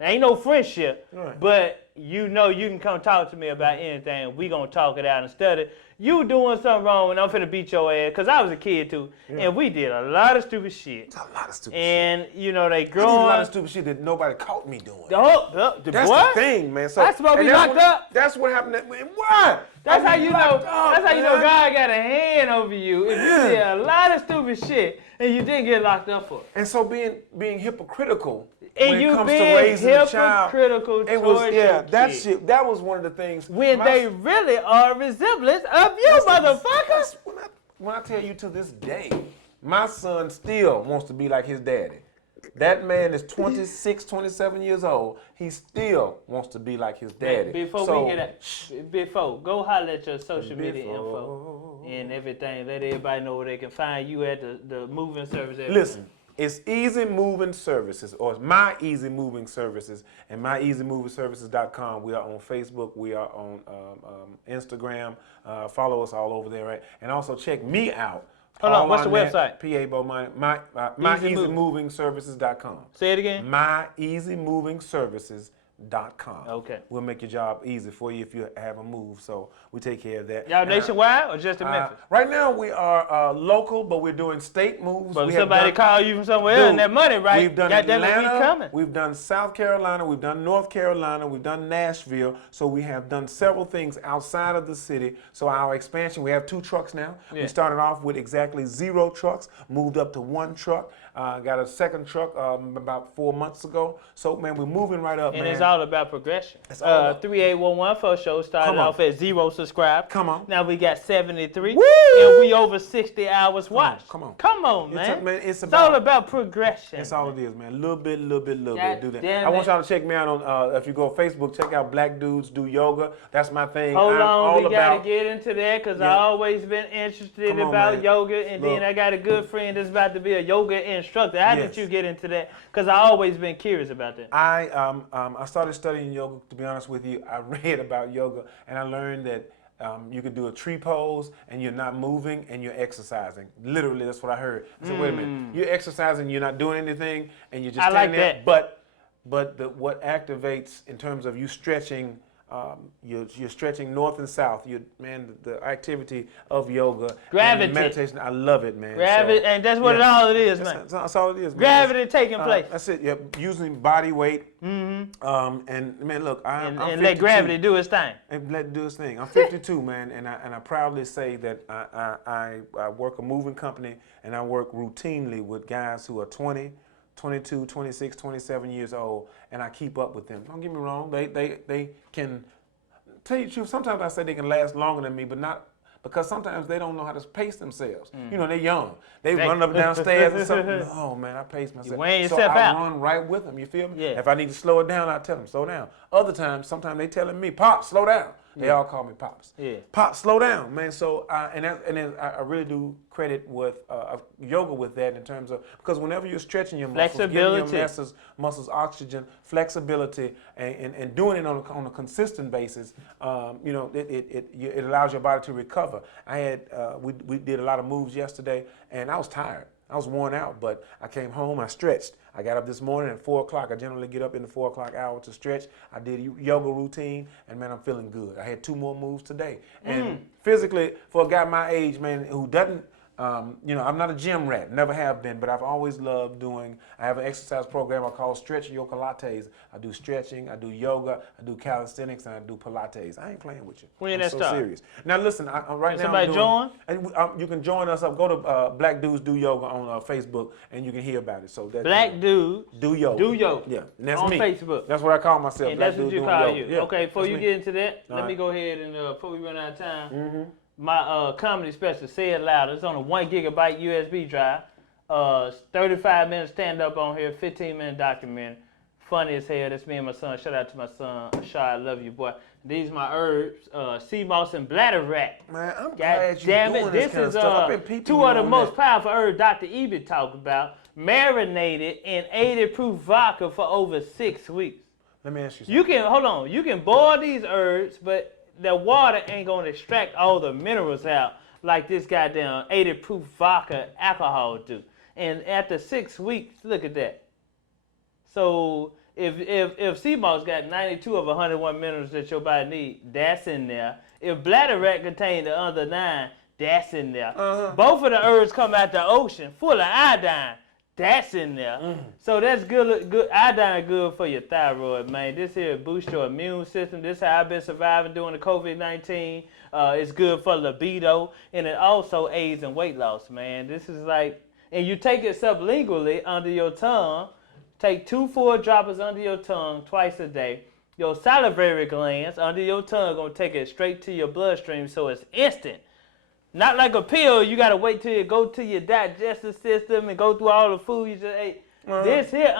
Ain't no friendship, but you know you can come talk to me about anything. We gonna talk it out instead of you doing something wrong and I'm finna beat your ass. Cause I was a kid too, and we did a lot of stupid shit. A lot of stupid shit. And you know they I did growing. a lot of stupid shit that nobody caught me doing. That's the thing, man. So that's supposed to be locked up. That's what happened. Why? That's how you know. That's how you know man. God got a hand over you. If you did a lot of stupid shit and you didn't get locked up for it. And so being hypocritical And when you it comes being to raising a child, hypocritical it was towards your that kid. shit. That was one of the things. When they really are a resemblance of you, motherfuckers. When I tell you to this day, my son still wants to be like his daddy. That man is 26, 27 years old. He still wants to be like his daddy. Before we get that, go holler at your social media info and everything. Let everybody know where they can find you at the moving service. Listen, it's Easy Moving Services, or it's My Easy Moving Services, and myeasymovingservices.com. We are on Facebook. We are on Instagram. Follow us all over there, right? And also check me out. Hold on, what's the website? myeasymovingservices.com. Say it again. myeasymovingservices.com. Okay. We'll make your job easy for you if you have a move, so we take care of that. Y'all nationwide or just in Memphis? Right now we are local, but we're doing state moves. But somebody call you from somewhere else and that money, right? We've done Atlanta, we've done South Carolina, we've done North Carolina, we've done Nashville, so we have done several things outside of the city. So our expansion, we have 2 trucks now. Yeah. We started off with exactly 0 trucks, moved up to 1 truck. Got a second truck about 4 months ago. So, man, we're moving right up, and it's all about progression. 3811 show started off at 0 subscribed. Come on. Now we got 73. Woo! And we over 60 hours watched. Come on, man. It's all about progression. That's all it is, man. Little bit. Do that. Damn I want y'all to check me out on, if you go to Facebook, check out Black Dudes Do Yoga. That's my thing. Hold on, we got to get into that because I always been interested about yoga. And then I got a good friend that's about to be a yoga instructor. How did you get into that? Because I always been curious about that. I started studying yoga, to be honest with you. I read about yoga, and I learned that you could do a tree pose, and you're not moving, and you're exercising. Literally, that's what I heard. I said, wait a minute. You're exercising, you're not doing anything, and you're just standing there. But what activates in terms of you stretching, you're stretching north and south. The activity of yoga, gravity, and meditation. I love it, man. Gravity, and that's what all it is, man. That's all it is. Gravity taking place. That's it. Yep. Using body weight. And man, look, I'm 52. Let gravity do its thing. And let it do its thing. I'm 52, man, and I proudly say that I work a moving company, and I work routinely with guys who are 20. 22, 26, 27 years old, and I keep up with them. Don't get me wrong, they can, tell you the truth, sometimes I say they can last longer than me, but not, because sometimes they don't know how to pace themselves. You know, they're young. They run up and down stairs and something. Oh, man, I pace myself. You weighing yourself out. I run right with them, you feel me? Yeah. If I need to slow it down, I tell them, slow down. Other times, sometimes they telling me, Pop, slow down. They all call me Pops. Yeah. Pop, slow down, man. So, I really do credit with yoga with that in terms of, because whenever you're stretching your muscles, giving your muscles oxygen, flexibility, and doing it on a consistent basis, it allows your body to recover. We did a lot of moves yesterday, and I was tired. I was worn out, but I came home, I stretched. I got up this morning at 4 o'clock. I generally get up in the 4 o'clock hour to stretch. I did a yoga routine, and man, I'm feeling good. I had 2 more moves today. And physically, for a guy my age, man, who doesn't, I'm not a gym rat, never have been, but I've always loved I have an exercise program I call Stretch Yoga Pilates. I do stretching, I do yoga, I do calisthenics, and I do Pilates. I ain't playing with you. When I'm so serious. Now listen, right now somebody join? You can join us up. Go to Black Dudes Do Yoga on Facebook, and you can hear about it. So Black Dudes Do Yoga. Do Yoga. Yeah, and that's on me. Facebook. That's what I call myself. And that's what you call you. Yeah, okay, before you get into that, all let me go ahead and before we run out of time. My comedy special, Say It Loud, it's on a 1 gigabyte USB drive. 35 minutes stand up on here, 15-minute documentary. Funny as hell. That's me and my son. Shout out to my son, Ashar. I love you, boy. These my herbs, Seamoss and Bladderwack. Man, I'm glad you're doing this kind of stuff. I've been peeping 2 of the most powerful herbs Dr. Eby talked about, marinated in 80 proof vodka for over 6 weeks. Let me ask you something. You can boil these herbs, but the water ain't gonna extract all the minerals out like this goddamn 80 proof vodka alcohol do. And after 6 weeks, look at that. So if Seamoss got 92 of 101 minerals that your body need, that's in there. If Bladderwack contain the other 9, that's in there. Both of the herbs come out the ocean full of iodine. That's in there. So that's good. Iodine good for your thyroid, man. This here boosts your immune system. This is how I've been surviving during the COVID-19. It's good for libido, and it also aids in weight loss, man. This is like, and you take it sublingually under your tongue. Take 2 full droppers under your tongue twice a day. Your salivary glands under your tongue gonna take it straight to your bloodstream, so it's instant. Not like a pill, you gotta wait till it go to your digestive system and go through all the food you just ate. This here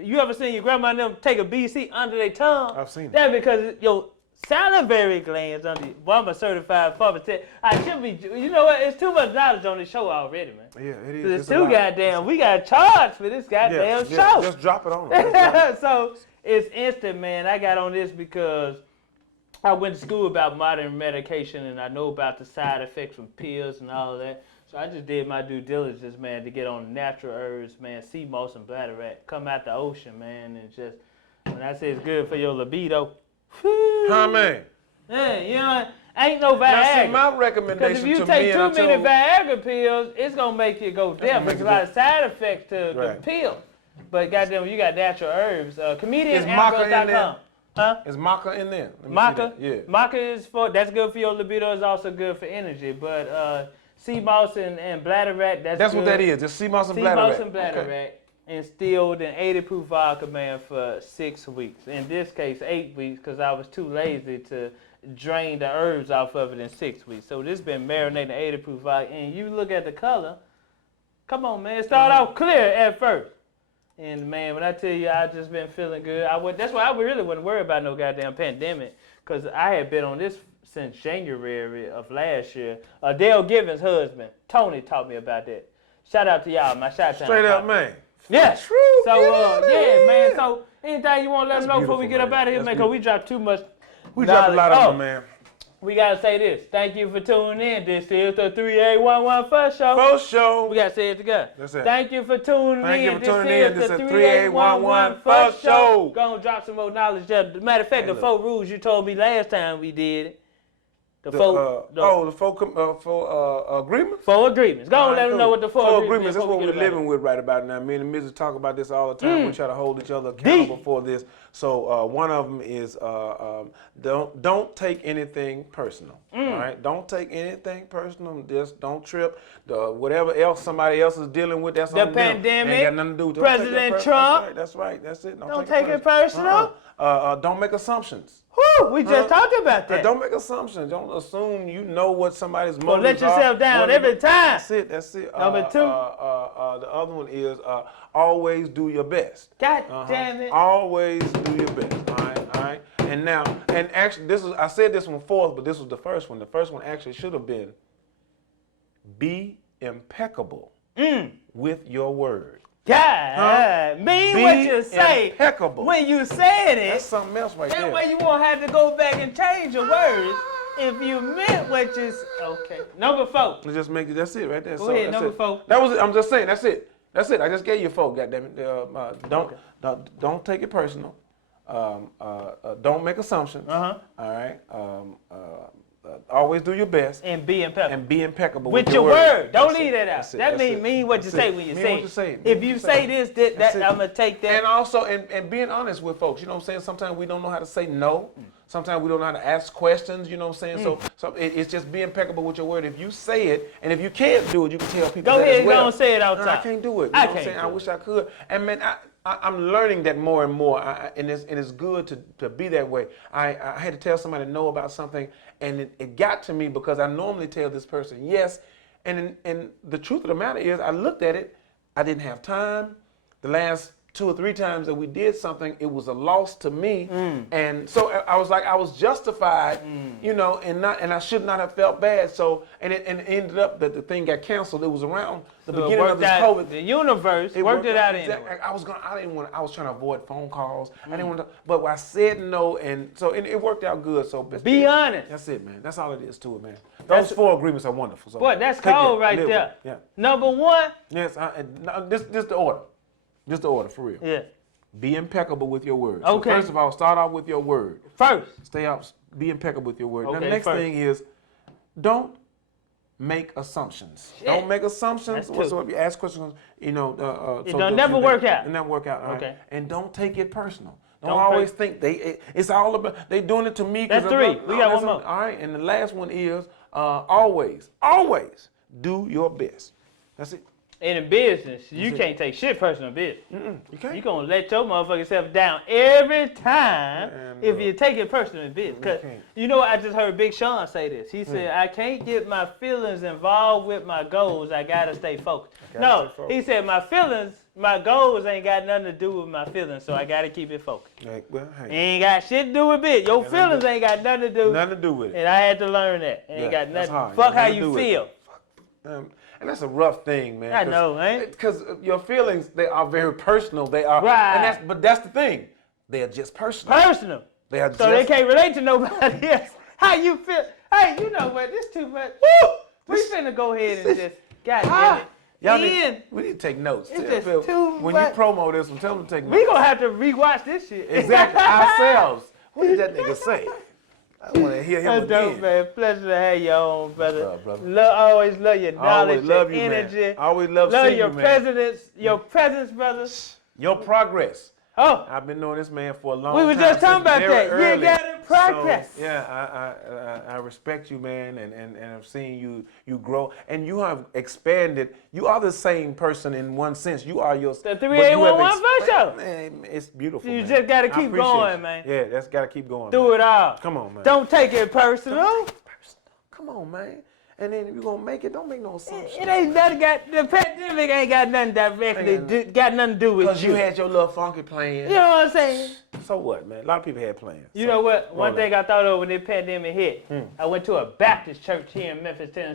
you ever seen your grandma and them take a BC under their tongue? I've seen it. That's because your salivary glands under. Well, I'm a certified pharmacist. I should be. You know what? It's too much knowledge on this show already, man. Yeah, it is. It's too goddamn. We got charged for this goddamn show. Just drop it on them. So it's instant, man. I got on this because I went to school about modern medication, and I know about the side effects from pills and all of that. So I just did my due diligence, man, to get on natural herbs, man. Seamoss and Bladderwack come out the ocean, man, and just when I say it's good for your libido. Huh, man? Yeah, you know, ain't no Viagra. Now, see, my recommendation Because if you to take men, too many Viagra pills, it's gonna make you go deaf. There's a lot of side effects to the pill. But goddamn, you got natural herbs. Comedian Ambrose.com. Huh? Is maca in there? Maca? Yeah. Maca is that's good for your libido. It's also good for energy. But Seamoss and Bladderwack, that's what that is. Just Seamoss and Bladderwack. Seamoss and Bladderwack. Instilled in 80 proof vodka, man, for 6 weeks. In this case, 8 weeks, because I was too lazy to drain the herbs off of it in 6 weeks. So this been marinating in 80 proof vodka. And you look at the color, come on, man. It started off clear at first. And, man, when I tell you I just been feeling good, that's why I really wasn't worried about no goddamn pandemic, because I had been on this since January of last year. Dale Givens' husband, Tony, taught me about that. Shout out to y'all, my shout out. Straight up, man. Yeah. True. So, yeah, man. So, anything you want to let us know before we get up out of here, man, because we dropped too much. We dropped a lot of them, man. We got to say this. Thank you for tuning in. This is the 3811 First Show. First Show. We got to say it together. That's it. Thank you for tuning in. Thank you for tuning in. This This is is the 3811 First Show. Go and drop some more knowledge there. Matter of fact, the 4 rules you told me last time we did it. The 4 agreements? 4 agreements. Go on, let them know what the 4 agreements. That's what we're living with right about now. Me and the missus talk about this all the time. We try to hold each other accountable for this. So one of them is don't take anything personal. All right, don't take anything personal. Just don't trip. Whatever else somebody else is dealing with, that's on them. The pandemic. Ain't got nothing to do with it. President Trump. That's right. That's it. Don't take it personal. Don't make assumptions. Whew, we just talked about that. Don't make assumptions. Don't assume you know what somebody's motives Well, let yourself down every time. That's it. Number 2. The other one is always do your best. God damn it. Always do your best. All right. And now, and actually, I said this one fourth, but this was the first one. The first one actually should have been be impeccable with your word. God, mean what you say. Impeccable. When you said it, that's something else right there. that way you won't have to go back and change your words if you meant what you said. Okay. Number 4. Just make it. That's it right there. Go ahead, number 4. That was it. I'm just saying. That's it. That's it. I just gave you 4. Goddamn it. Don't take it personal. Don't make assumptions. All right. Always do your best. And be impeccable. And be impeccable with your word. Don't leave that out. That's it. That mean what you say when you say it. If you say this, I'm going to take that. And also, and being honest with folks, you know what I'm saying? Sometimes we don't know how to say no. Sometimes we don't know how to ask questions, you know what I'm saying? So it's just be impeccable with your word. If you say it, and if you can't do it, you can tell people Go that ahead as well. and say it outside. I can't do it. You know what I'm saying? I wish I could. And man, I'm learning that more and more, and it's good to be that way. I had to tell somebody no about something, and it got to me because I normally tell this person yes, and the truth of the matter is I looked at it, I didn't have time. The last 2 or 3 times that we did something, it was a loss to me, and so I was like, I was justified, you know, and I should not have felt bad. So and it ended up that the thing got canceled. It was around the beginning of this COVID. The universe worked it out anyway. I was trying to avoid phone calls. I didn't want to, but I said no, and so it worked out good. So be honest. That's it, man. That's all it is to it, man. Those 4 agreements are wonderful. So boy, that's cold right there. Yeah. Number 1. Yes. This the order. Just the order, for real. Yeah. Be impeccable with your words. Okay. So first of all, start out with your word. First. Stay out. Be impeccable with your word. Okay, Now, the next first. thing is, don't make assumptions. Shit. Don't make assumptions. That's Whatsoever. You ask questions, It don't never work out. It never work out. All right? Okay. And don't take it personal. Don't Don't always think it's all about they doing it to me. That's 'cause three. We got one more. All right. And the last one is always do your best. That's it. In a business, you can't take shit personal business. You can't. You gonna let your motherfucking self down every time Man, if look. you take it personal business. Cause can't. you know what, I just heard Big Sean say this. He said, I can't get my feelings involved with my goals. I gotta stay focused. No, he said my goals ain't got nothing to do with my feelings, so I gotta keep it focused. Hey, well, hey. Ain't got shit to do with it. Your feelings ain't got nothing to do. Nothing to do with it. And I had to learn that. Ain't Yeah, got that's nothing. hard. Fuck how Nothing to you do with feel. And that's a rough thing, man. I know, ain't? Because your feelings, they are very personal. They are, Right. But that's the thing. They are just personal. Personal. They are So they can't relate to nobody else. How you feel? Hey, you know what? This too much. Woo! We finna go ahead and just, God damn it. Y'all we need to take notes. It's Tell just Phil, too when much. you promo this one, tell them to take notes. We gonna have to rewatch this shit. Exactly. Ourselves. What did that nigga say? I want to hear him That's again. dope, man. Pleasure to have you on, brother. What's up, brother? Always love your knowledge, Always love your you, energy. man. Always love Love seeing your you, man. your presence, brother. Your progress. Oh, I've been knowing this man for a long we time. were just talking since about very that. early. You gotta progress. So, yeah, I respect you, man, and I've seen you grow, and you have expanded. You are the same person in one sense. You are your The but you 3811 have for sure. Man, it's beautiful. You man. just gotta I keep appreciate going, you. man. Yeah, that's gotta keep going. Do man. it all. Come on, man. Don't take it personal. Come on, man. And then if you're gonna make it, don't make no assumptions. It ain't nothing the pandemic ain't got nothing directly got nothing to do with Because you. you had your little funky plan. You know what I'm saying? So what, man? A lot of people had plans. You So, know what? One roll thing I thought of when the pandemic hit, I went to a Baptist church here in Memphis, Tennessee.